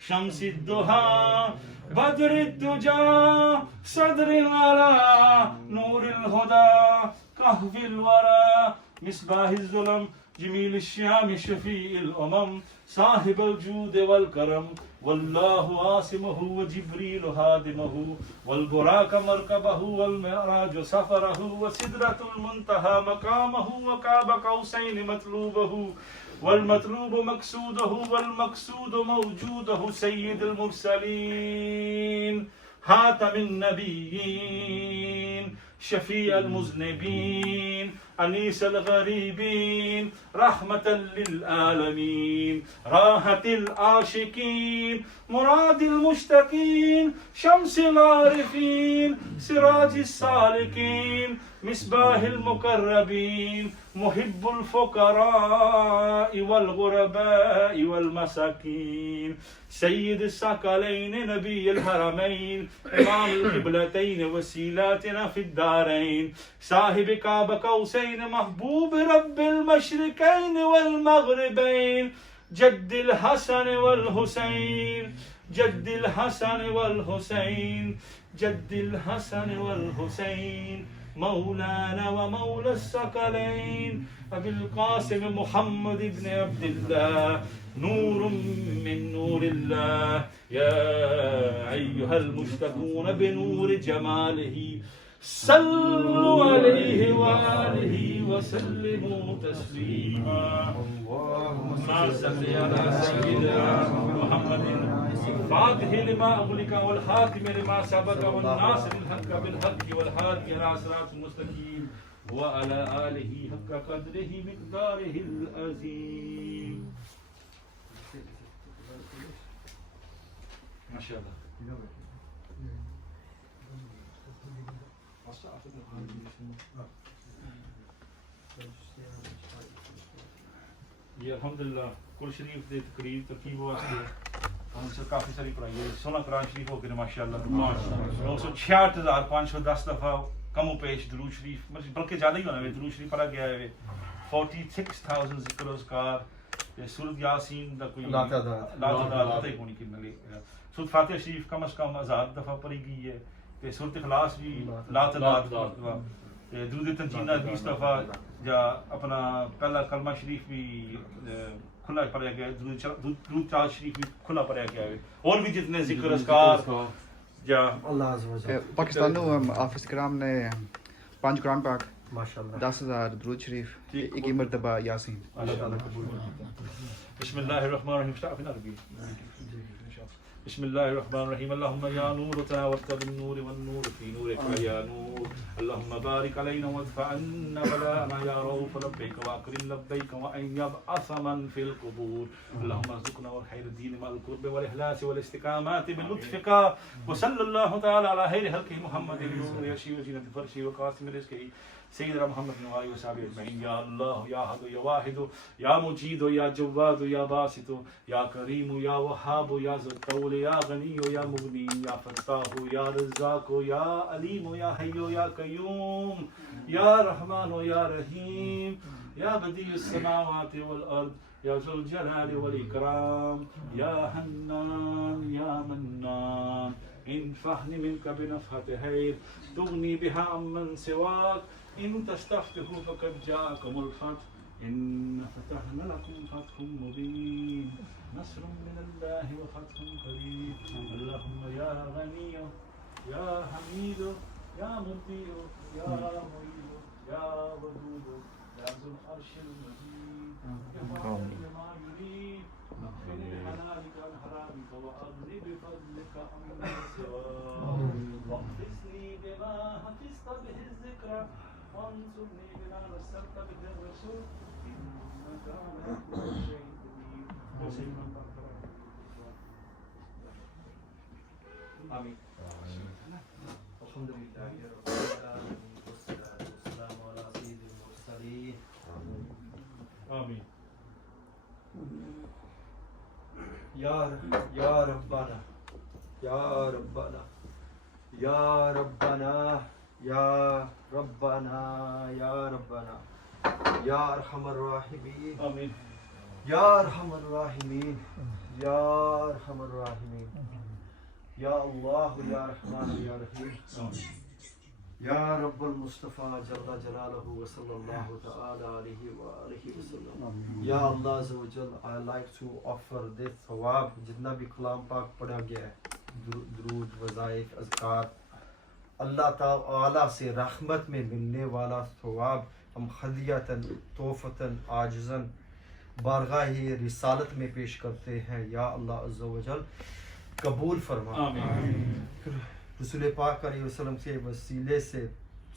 شمس الضحى بدر الدجى صدر الورى نور الهدى كهف الورى مصباح الظلم جميل الشام شفيع الأمم صاحب الجود والكرم والله عاصمه وجبريل هادمه والبراق مركبه والمعراج سفره وسدرة المنتهى مقامه وقاب قوسين مطلوبه والمطلوب مقصوده والمقصود موجوده سيد المرسلين خاتم النبيين شفيع المذنبين أنيس الغريبين رحمة للعالمين راحة العاشقين مراد المشتاقين شمس العارفين سراج السالكين مصباح المقربين محب الفقراء والغرباء والمساكين سيد الثقلين نبي الحرمين إمام القبلتين وسيلاتنا في الدارين صاحب قاب قوسين محبوب رب المشرقين والمغربين جد الحسن والحسين جد الحسن والحسين جد الحسن والحسين مولانا ومولى الثقلين أبي القاسم محمد بن عبد الله نور من نور الله يا أيها المشتاقون بنور جماله صلوا عليه وآله وسلموا تسليما اللهم صل على سيدنا محمد الفاتح لما أغلق والحاكم لما سبق والناصر الحق بالحق والهادي إلى صراط المستقيم وعلى آله حق قدره مقداره العظيم ما شاء الله یہ الحمدللہ کل شریف دے تقریر ترکیب واسطے ہم سے کافی ساری پڑھائی ہے 16 قرآن شریف ہو گئے ماشاءاللہ 966,510 دفعہ کم و پیش درود شریف بلکہ زیادہ ہی ہونا ہے درود شریف پڑھا گیا ہے 46,000 ذکر اذکار سورۃ یاسین دا کوئی لا تعداد پتہ ہی کونی کتنے لے سورۃ فاتحہ شریف کم از کم 1000 دفعہ پڑھی گئی ہے تے سورۃ اخلاص بھی لا تعداد درود تنجینہ 20 دفعہ یا اپنا پہلا کلمہ شریف بھی کھلا پڑھا گیا ہے درود چار شریف بھی کھلا پڑھا گیا ہے اور بھی جتنے ذکر اذکار یا پاکستانوں حافظ کرام نے 5 قرآن پاک ماشاءاللہ 10,000 درود شریف ایک ہی مرتبہ یاسین بسم اللہ الرحمن الرحیم بسم اللہ الرحمن الرحیم اللہم یا نور تناورت بالنور والنور فی نورک یا نور اللہم بارک علینا وادفع عنا بلاءنا یا رؤوف لبیک واکرم لبیک وان یبعث من فی القبور اللہم ارزقنا والخیر الدین مع القرب والاخلاص والاستقامات بلطفک وصلی اللہ تعالی علی خیر خلقہ محمد نور یشی وزینۃ فرشہ وقاسم رزقہ سیدنا محمد نوائی وصحابہ اجمعین یا اللہ یا احد یا واحد یا مجید یا جواد یا باسط یا کریم یا وہاب یا ذو الطول یا غنی یا مغنی یا فتاح یا رزاق یا علیم یا حی یا قیوم یا رحمان یا رحیم یا بدیع السماوات والارض یا ذو الجلال والاکرام یا حنان یا منان انفعني منك بنفحة خير تغني بها عمن سواك إن تستفتحوا فقد جاءكم الفتح إن فتحنا لكم فتح مبين نصر من الله وفتح قريب اللهم يا غني يا حميد يا مبدئ يا معيد يا ودود يا ذو العرش المجيد يفعل ما يريد نقني بحلالك عن حرامك وأغني بفضلك عمن سواك واحفظني بما حفظت به الذكرى وانصرني بما نصرت به الرسول إنك على كل شيء قدير. آمين. الحمد لله رب العالمين والصلاة والسلام على سيد المرسلين. آمين. یا ربنا یا ربنا یا ربنا یا ربنا یا ربنا یا ارحم الراحمین آمین. یا ارحم الراحمین یا ارحم الراحمین یا اللہ یا رحمان یا رحیم یا رب المصطفیٰ جل جلالہ وصلی اللہ تعالی علیہ وآلہ وسلم. یا اللہ عز و جل I like to offer this ثواب جتنا بھی کلام پاک پڑھا گیا ہے درود وظائف اذکار اللہ تعالی سے رحمت میں ملنے والا ثواب ہم خدیتاً توفتاً عاجزاً بارگاہ رسالت میں پیش کرتے ہیں. یا اللہ عز و جل قبول فرما. آمین. رسول پاک علیہ وسلم کے وسیلے سے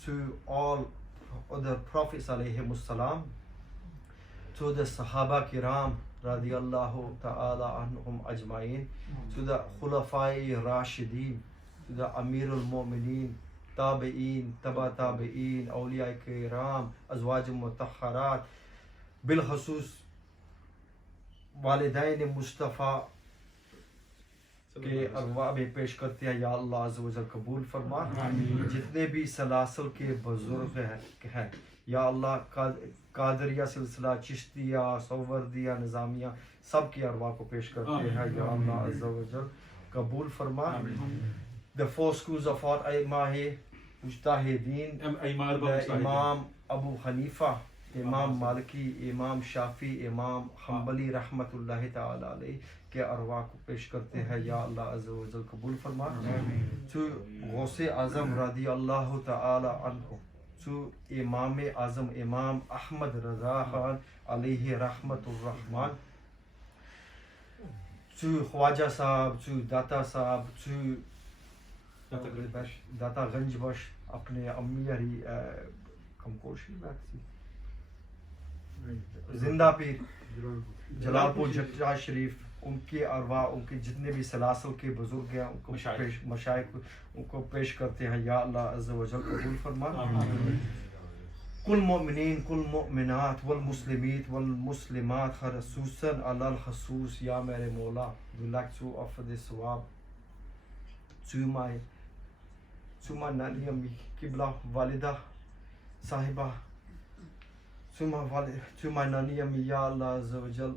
to all other prophets علیہم السلام, to the صحابہ کرام رضی اللہ تعالی عنہم اجمعین, to the خلفاء راشدین, to the امیر المومنین, تابعین, تبع تابعین, اولیاء کرام, ازواج مطہرات, بالخصوص والدین مصطفیٰ کے ارواح میں پیش کرتے ہیں. یا اللہ عز و جل قبول فرما. جتنے بھی سلاسل کے بزرگ ہیں یا اللہ قادریہ سلسلہ, چشتیہ, سوردیہ, نظامیہ, سب کی ارواح کو پیش کرتے ہیں. یا اللہ عز و جل قبول فرما. The four schools of thought ائمہ مجتہدین, امام ابو حنیفہ, امام مالکی, امام شافعی, امام حنبلی رحمۃ اللہ تعالی علیہ کے ارواح کو پیش کرتے ہیں. یا اللہ عز و جل قبول فرما. تو غوث اعظم رضی اللہ تعالی عنہ, تو امام اعظم امام احمد رضا خان علیہ رحمت الرحمن, تو خواجہ صاحب, تو داتا صاحب, تو داتا گنج بخش اپنے امی ہری کمکوشی زندہ پیر جلال پور جٹا شریف, ان کے ارواح, ان کے جتنے بھی سلاسل کے بزرگ ہیں ان کو مشائخ ان کو پیش کرتے ہیں. یا اللہ عز و جل قبول فرما. کل مومنین, کل مومنات, والمسلمین والمسلمات, خصوصاً علی الخصوص. یا میرے مولا, we like to offer this ثواب to my نانی امی قبلہ والدہ صاحبہ, to my نانی امی. یا اللہ عز و جل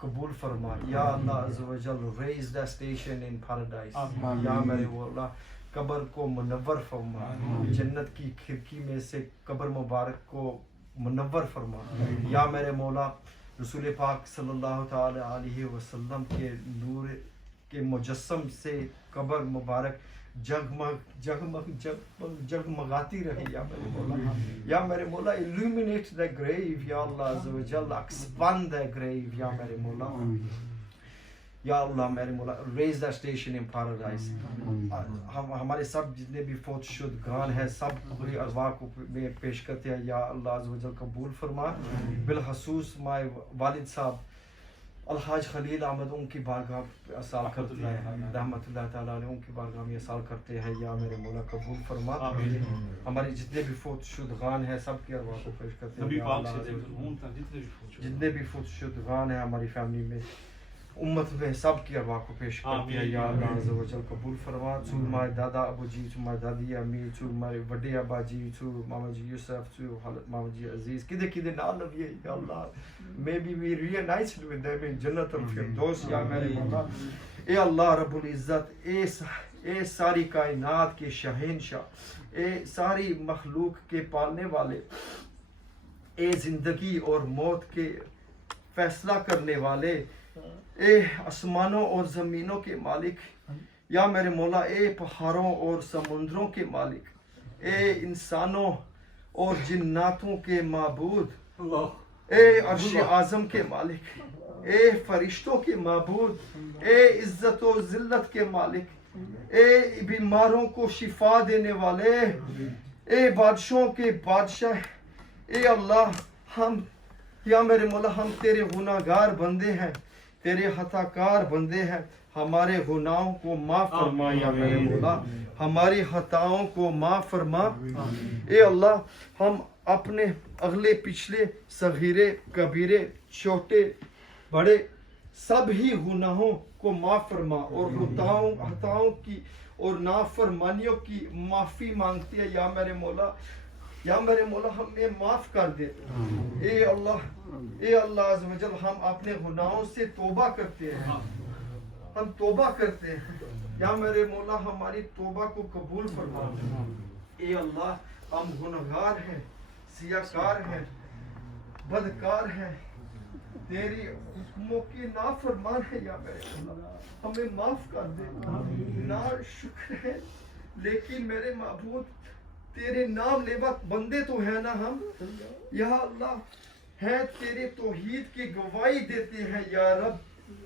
قبول فرما. یا اللہ عز و جل raise the station in paradise. یا میرے مولا قبر کو منور فرما, جنت کی کھڑکی میں سے قبر مبارک کو منور فرما. یا میرے مولا رسول پاک صلی اللہ تعالی علیہ وسلم کے نور کے مجسم سے قبر مبارک جگمگاتی رہے. یا میرے مولا, یا میرے مولا illuminate the grave. یا اللہ عز و جل expand the grave. یا میرے مولا, یا اللہ میرے مولا raise the station in paradise. ہمارے سب جتنے بھی فوت شدگان ہیں سب بری ارواح کو میں پیش کرتے ہیں. یا اللہ عز و جل قبول فرما. بالخصوص ہمارے والد صاحب الحاج خلیل احمد, ان کی بارگاہ میں سال کرتے ہیں رحمۃ اللہ تعالیٰ علیہ, ان کی بارگاہ میں سال کرتے ہیں. یا میرے مولا قبول فرما. ہمارے جتنے بھی فوت شدگان ہیں سب کی ارواح کو پیش کرتے ہیں. جتنے بھی فوت شدگان ہیں ہماری فیملی میں امت میں سب کی ارواح کو پیش کرتے ہیں. یا اللہ عز و جل قبول فرما. to my دادا ابو جی, to my دادی امی, to my وڈے ابا جی, to mama G Yusuf, to ماما جی عزیز, کدے نال نبی ہے. یا اللہ maybe we reunited with them in جنت الفردوس. یا میرے مولا, اے اللہ رب العزت, اے ساری کائنات کے شہنشاہ, اے ساری مخلوق کے پالنے والے, اے زندگی اور موت کے فیصلہ کرنے والے, اے آسمانوں اور زمینوں کے مالک. یا میرے مولا, اے پہاڑوں اور سمندروں کے مالک, اے انسانوں اور جناتوں کے معبود, اے عرش اعظم کے مالک، اے فرشتوں کے معبود، اے عزت و ذلت کے مالک، اے بیماروں کو شفا دینے والے، اے بادشاہوں کے بادشاہ، اے اللہ ہم یا میرے مولا ہم تیرے گناہ گار بندے ہیں، تیرے خطا کار بندے ہیں، ہمارے گناہوں کو معاف فرما یا میرے مولا، ہماری خطاؤں کو معاف فرما۔ اے اللہ ہم اپنے اگلے پچھلے صغیرے کبیرے چھوٹے بڑے سب ہی گناہوں کو معاف فرما، اور خطاؤں کی اور نافرمانیوں کی معافی مانگتے ہیں یا میرے مولا، یا میرے مولا ہمیں معاف کر دے۔ اے اللہ عز و جل ہم اپنے گناہوں سے توبہ کرتے ہیں، ہم توبہ کرتے ہیں یا میرے مولا ہماری توبہ کو قبول فرما۔ اے اللہ ہم گنہگار ہیں، سیاہکار ہیں، بدکار ہیں، تیری حکموں کی نافرمان ہے یا میرے مولا، ہمیں معاف کر دے۔ نا شکر ہے لیکن میرے معبود تیرے نام لیوا بندے تو ہیں نا ہم، یا اللہ ہے تیرے توحید کی گواہی دیتے ہیں یا رب،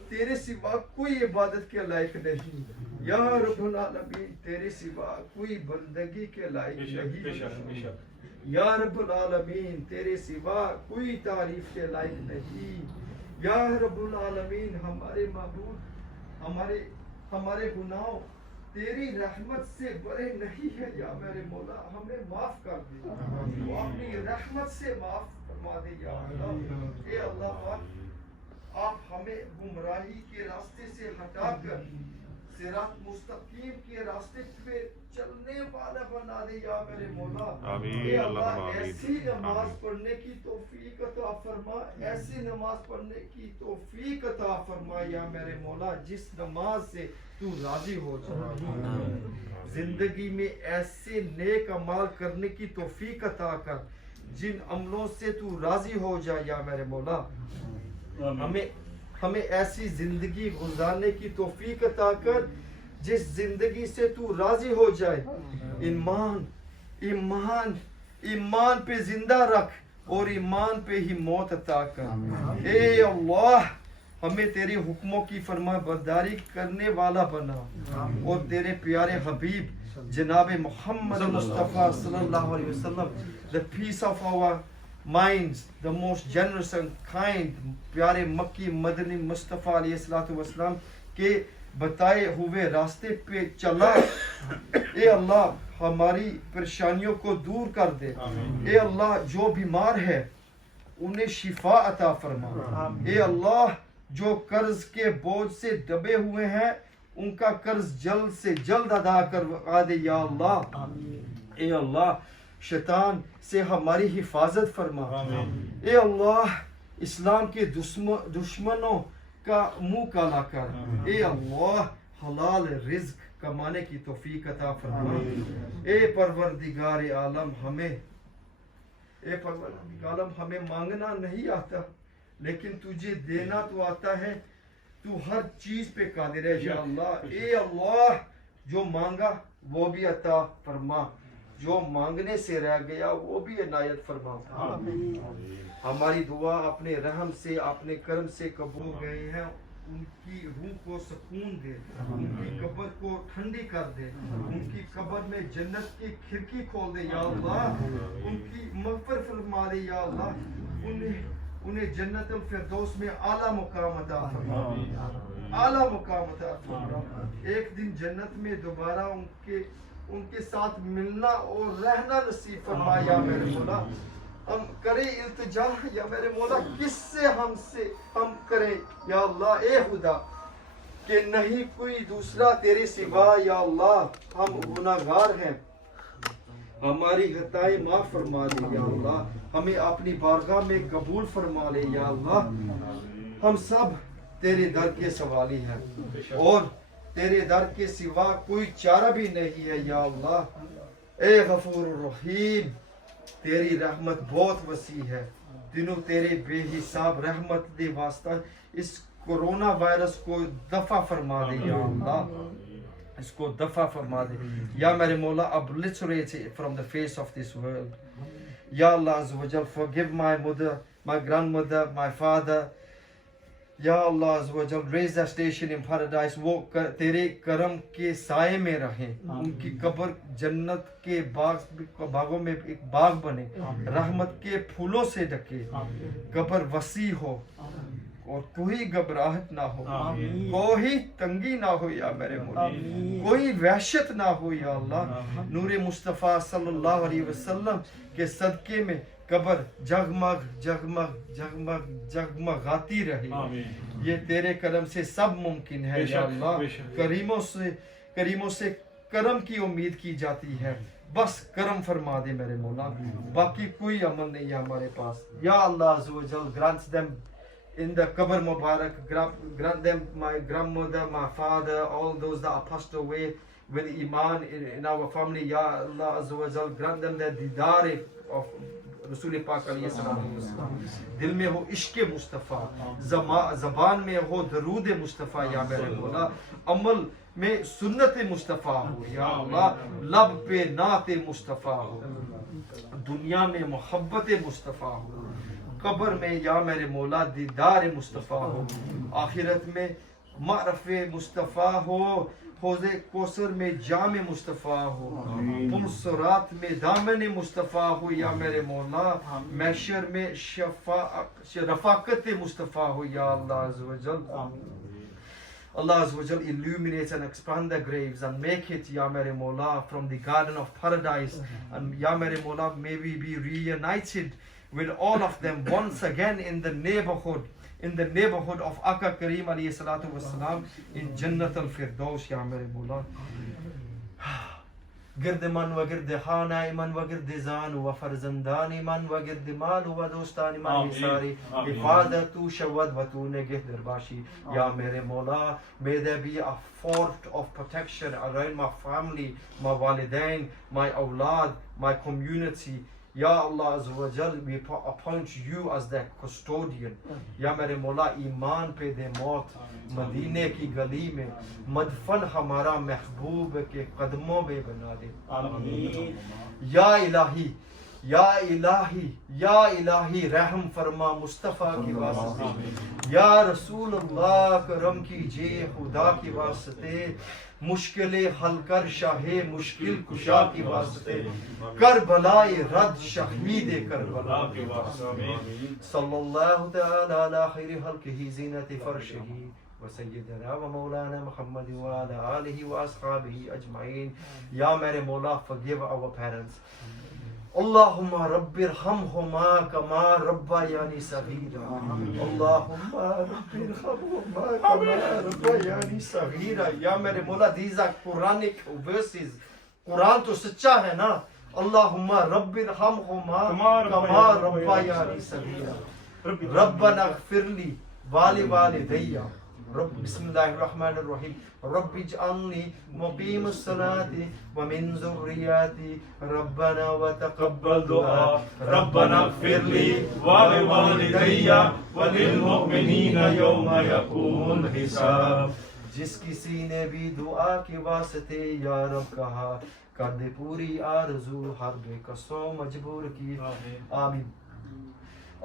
تیرے سوا کوئی عبادت کے لائق نہیں، یا رب العالمین تیرے سوا کوئی بندگی کے لائق نہیں، یا رب العالمین تیرے سوا کوئی تعریف کے لائق نہیں، یا رب العالمین ہمارے معبود ہمارے گناہوں تیری رحمت سے بڑے نہیں ہے یا میرے مولا، ہمیں معاف کر دے، تو اپنی رحمت سے معاف فرما دے یا اللہ۔ اے اللہ پاک آپ ہمیں گمراہی کے راستے سے ہٹا کر صراط مستقیم کے راستے پہ چلنے والا بنا دے یا میرے مولا۔ اے اللہ ایسی نماز پڑھنے کی توفیق عطا فرما، ایسی نماز پڑھنے کی توفیق عطا فرما یا میرے مولا جس نماز سے تو راضی ہو جائے۔ زندگی میں ایسے نیک اعمال کرنے کی توفیق عطا کر جن عملوں سے تو راضی ہو جائے یا میرے مولا۔ ہمیں ایسی زندگی گزارنے کی توفیق عطا کر جس زندگی سے تو راضی ہو جائے۔ ایمان پہ زندہ رکھ اور ایمان پہ ہی موت عطا کر۔ اے اللہ ہمیں تیرے حکموں کی فرما برداری کرنے والا بنا، اور تیرے پیارے حبیب جناب محمد مصطفیٰ صلی اللہ علیہ وسلم the peace of our minds, the most generous and kind پیارے مکی مدنی مصطفیٰ علیہ السلام کے بتائے ہوئے راستے پہ چلا۔ اے اللہ ہماری پریشانیوں کو دور کر دے۔ اے اللہ جو بیمار ہے انہیں شفا عطا فرما۔ اے اللہ جو قرض کے بوجھ سے دبے ہوئے ہیں ان کا قرض جلد سے جلد ادا کروا دے یا اللہ۔ اے اللہ شیطان سے ہماری حفاظت فرما۔ اے اللہ اسلام کے دشمنوں کا منہ کالا کر۔ اے اللہ حلال رزق کمانے کی توفیق عطا فرما۔ اے پروردگار عالم ہمیں مانگنا نہیں آتا لیکن تجھے دینا تو آتا ہے، تو ہر چیز پہ قادر ہے یا اللہ۔ اے اللہ جو مانگا وہ بھی عطا فرما، جو مانگنے سے رہ گیا وہ بھی عنایت فرما۔ ہماری دعا اپنے رحم سے اپنے کرم سے قبول گئے ہیں، ان کی روح کو سکون دے، ان کی قبر کو ٹھنڈی کر دے، ان کی قبر میں جنت کی کھڑکی کھول دے یا اللہ، ان کی مغفرت فرما دے یا اللہ، انہیں جنت الفردوس میں اعلیٰ مقام عطا فرما، اعلیٰ مقام عطا فرما۔ ایک دن جنت میں دوبارہ ان کے ساتھ ملنا اور رہنا نصیب فرما یا میرے مولا۔ ہم کریں التجا یا میرے مولا کس سے ہم کریں یا اللہ، اے خدا کہ نہیں کوئی دوسرا تیرے سوا یا اللہ، ہم گناہگار ہیں، ہماری خطائیں معاف فرما دے یا اللہ، ہمیں اپنی بارگاہ میں قبول فرما لے یا اللہ۔ ہم سب تیرے در کے سوالی ہیں اور تیرے در کے سوا کوئی چارہ بھی نہیں ہے یا اللہ۔ اے غفور الرحیم تیری رحمت بہت وسیع ہے، دنوں تیرے بے حساب رحمت دے واسطہ اس کورونا وائرس کو دفع فرما دے یا اللہ، اس کو دفع فرما دے یا میرے مولا۔ obliterate it from the face of this world. Ya Allah Azza wa Jal, forgive my mother my grandmother, my father. Ya Allah Azza wa Jal, raise their station in paradise. وہ تیرے کرم کے سائے میں رہیں. ان کی قبر جنت کے باغوں میں ایک باغ بنے. رحمت کے پھولوں سے ڈھکے. قبر وسیع ہو اور کوئی گھبراہٹ نہ ہو, کوئی تنگی نہ ہو یا میرے مولا, کوئی وحشت نہ ہو یا اللہ. نور مصطفیٰ صلی اللہ علیہ وسلم کے صدقے میں قبر جگمگ جگمگ جگمگ جگمگاتی رہے. یہ تیرے کرم سے سب ممکن ہے یا اللہ. کریموں سے کرم کی امید کی جاتی ہے. بس کرم فرما دے میرے مولا, باقی کوئی عمل نہیں ہے ہمارے پاس. یا اللہ عز و جل, grant them in the qabr mubarak, grant them, my grandmother, my father, all those that are passed away with iman in our family. Ya Allah azza wa jal, grant them the didar of رسول پاک علیہ السلام. دل میں ہو عشق مصطفیٰ, زبان میں ہو درود مصطفیٰ یا میرے مولا, عمل میں سنت مصطفیٰ ہو یا اللہ, لب پہ نعت مصطفیٰ ہو, دنیا میں محبت مصطفیٰ ہو, قبر میں یا میرے مولا دیدار مصطفیٰ ہو, آخرت میں معرف مصطفیٰ ہو, حوض کوثر میں جام مصطفیٰ ہو, پل صراط میں دامن مصطفیٰ ہو یا میرے مولا, محشر میں رفاقت مصطفیٰ ہو یا اللہ عز و جل. Allah Azza wa Jal, illuminate and expand their graves and make it, Ya Mere Mola, from the garden of paradise. And Ya Mere Mola, may we be reunited with all of them once again in the neighborhood of Aka Kareem alayhi salatu wassalam in Jannat al-Firdaus, Ya Mere Mola. گرد من و گرد خانہ من و گرد زان و فرزندان من و گرد مال و دوستان من ساری حفاظت تو شود و تو نگہدار باشی یا میرے مولا. May there be a fort of protection around my family, my walidain, my awlad, my community. Ya Allah Azza wa Jal, we appoint you as their custodian. Ya mere مولا, ایمان پہ دے موت مدینے کی گلی میں, مدفن ہمارا محبوب کے قدموں میں بنا دے. یا الہی, یا الہی, یا الہی, رحم فرما مصطفیٰ کی واسطے. یا رسول اللہ, کرم کیجئے خدا کی واسطے. مشکلیں حل کر شاہ مشکل کشا کی واسطے. کربلائے رد شہید کربلا کے واسطے. صلی اللہ تعالی علی خیر خلقہ زینت فرشہ وسیدنا و مولانا محمد وعلی آلہ واصحابہ اجمعین. یا میرے مولا, forgive our parents. اللہم رب ارحمہما کما ربیانی صغیرا. اللہم رب ارحمہما کما ربیانی صغیرا. یا میرے مولا, these are Quranic verses. قرآن تو سچا ہے نا. اللہم رب ارحمہما کما ربیانی صغیرا. ربنا اغفر لی والوالدی. بسم اللہ الرحمن الرحیم. رب اجعلنی مقیم الصلاة ومن ذریاتی ربنا وتقبل دعا. ربنا اغفر لی ولوالدی وللمؤمنین یوم یقوم الحساب. جس کسی نے بھی دعا کے واسطے یا رب کہا, کر دے پوری آرزو, ہر بے قصوں مجبور کی. آمین.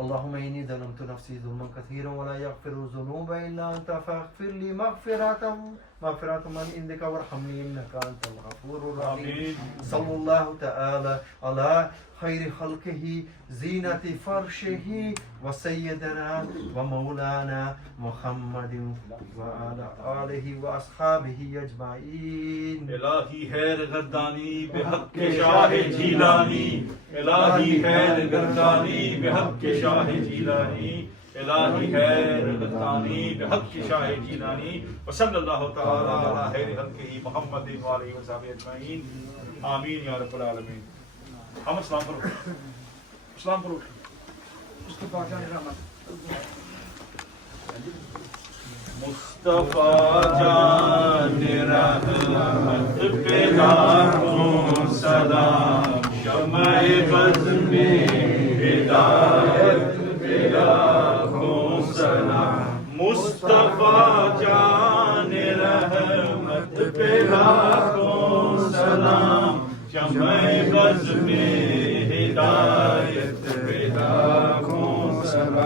اللهم إني ظلمت نفسي ظلما كثيرا ولا يغفر الذنوب إلا أنت فاغفر لي مغفرة من عندك وارحمني إنك أنت الغفور الرحيم. صلى الله تعالى على خير خلقه زينة فرشه وسيدنا ومولانا محمد وعلى آله وأصحابه أجمعين. الہی خیر گردانی بحق شاہ جیلانی. الہی خیر گردانی بحق شاہ جیلانی. الہی خیر گردانی بحق شاہ جیلانی. وصلی اللہ تعالی علی خیر خلقہ محمد وآلہ وصحبہ اجمعین. آمین یا رب العالمین. ہم اسلام کرو, اسلام کرو. مصطفیٰ جان رحمت پہ لاکھوں سلام. شمع بز میں ہدایت پہ لاکھوں سلام. مصطفیٰ جان رحمت پہ لاکھوں سلام. شمع بز میں ہدایت پہ لاکھوں سلام.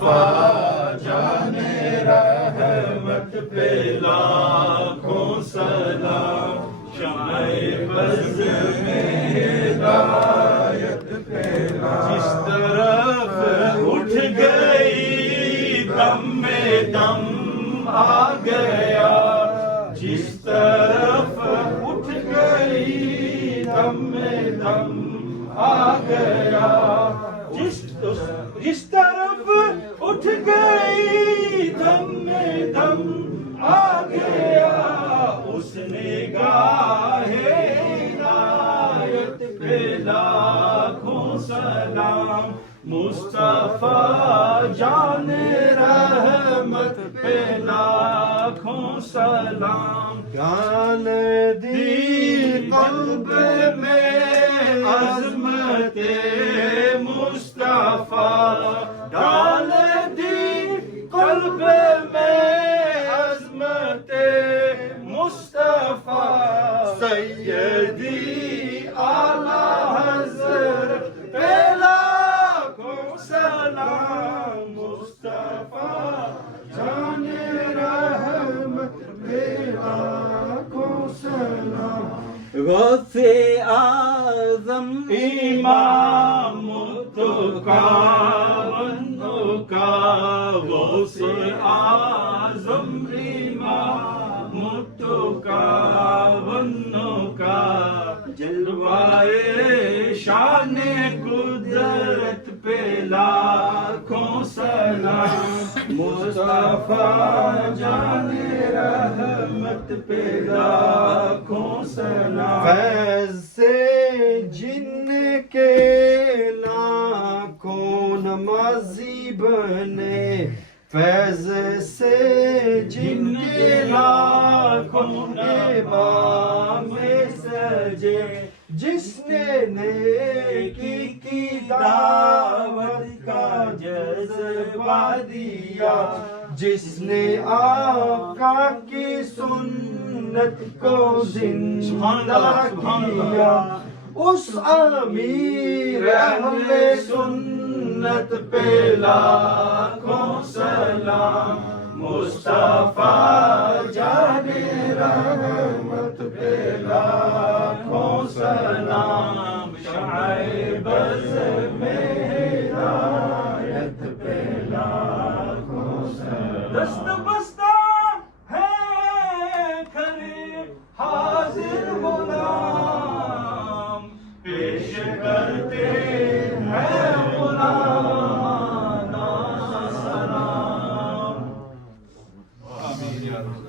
مصطفیٰ جان رحمت پہ لاکھوں سلام شمع بز میں ہدایت پہ جس طرف اٹھ گئی دم میں دم آ گیا جس طرف اٹھ گئی دم میں دم آ گیا جس طرف اٹھ گئی دم میں دم آ گیا اس نگاہ عنایت پہ لاکھوں سلام مصطفیٰ جان رحمت پہ لاکھوں سلام جان دی قلب میں عظمت مصطفیٰ ڈال دی قلب میں عظمت مصطفیٰ سیدی اعلیٰ حضرت پہ لاکھوں سلام مصطفیٰ جان رحمت پہ لاکھوں سلام غوث اعظم امام کا بندوں کا غوث اعظم امام کا بندوں کا جلوائے شان قدرت پہ لاکھوں سلام مصطفیٰ جان رحمت پہ لاکھوں سلام فیض سے جن کے لاکھوں نمازی بنے فیض سے جن کے لاکھوں امام سجے جس نے نیکی کی دعوت کا جذبہ دیا جس نے آقا کی سنت کو زندہ کیا اس امیر اہل سنت پہ لاکھوں سلام مصطفیٰ جان رحمت پہ لاکھوں سلام شمع بز میں ہدایت پہ لاکھوں سلام دست بستہ ہے کھڑے حاضر غلام پیش کرتے ہیں غلام سلام آمین یا رب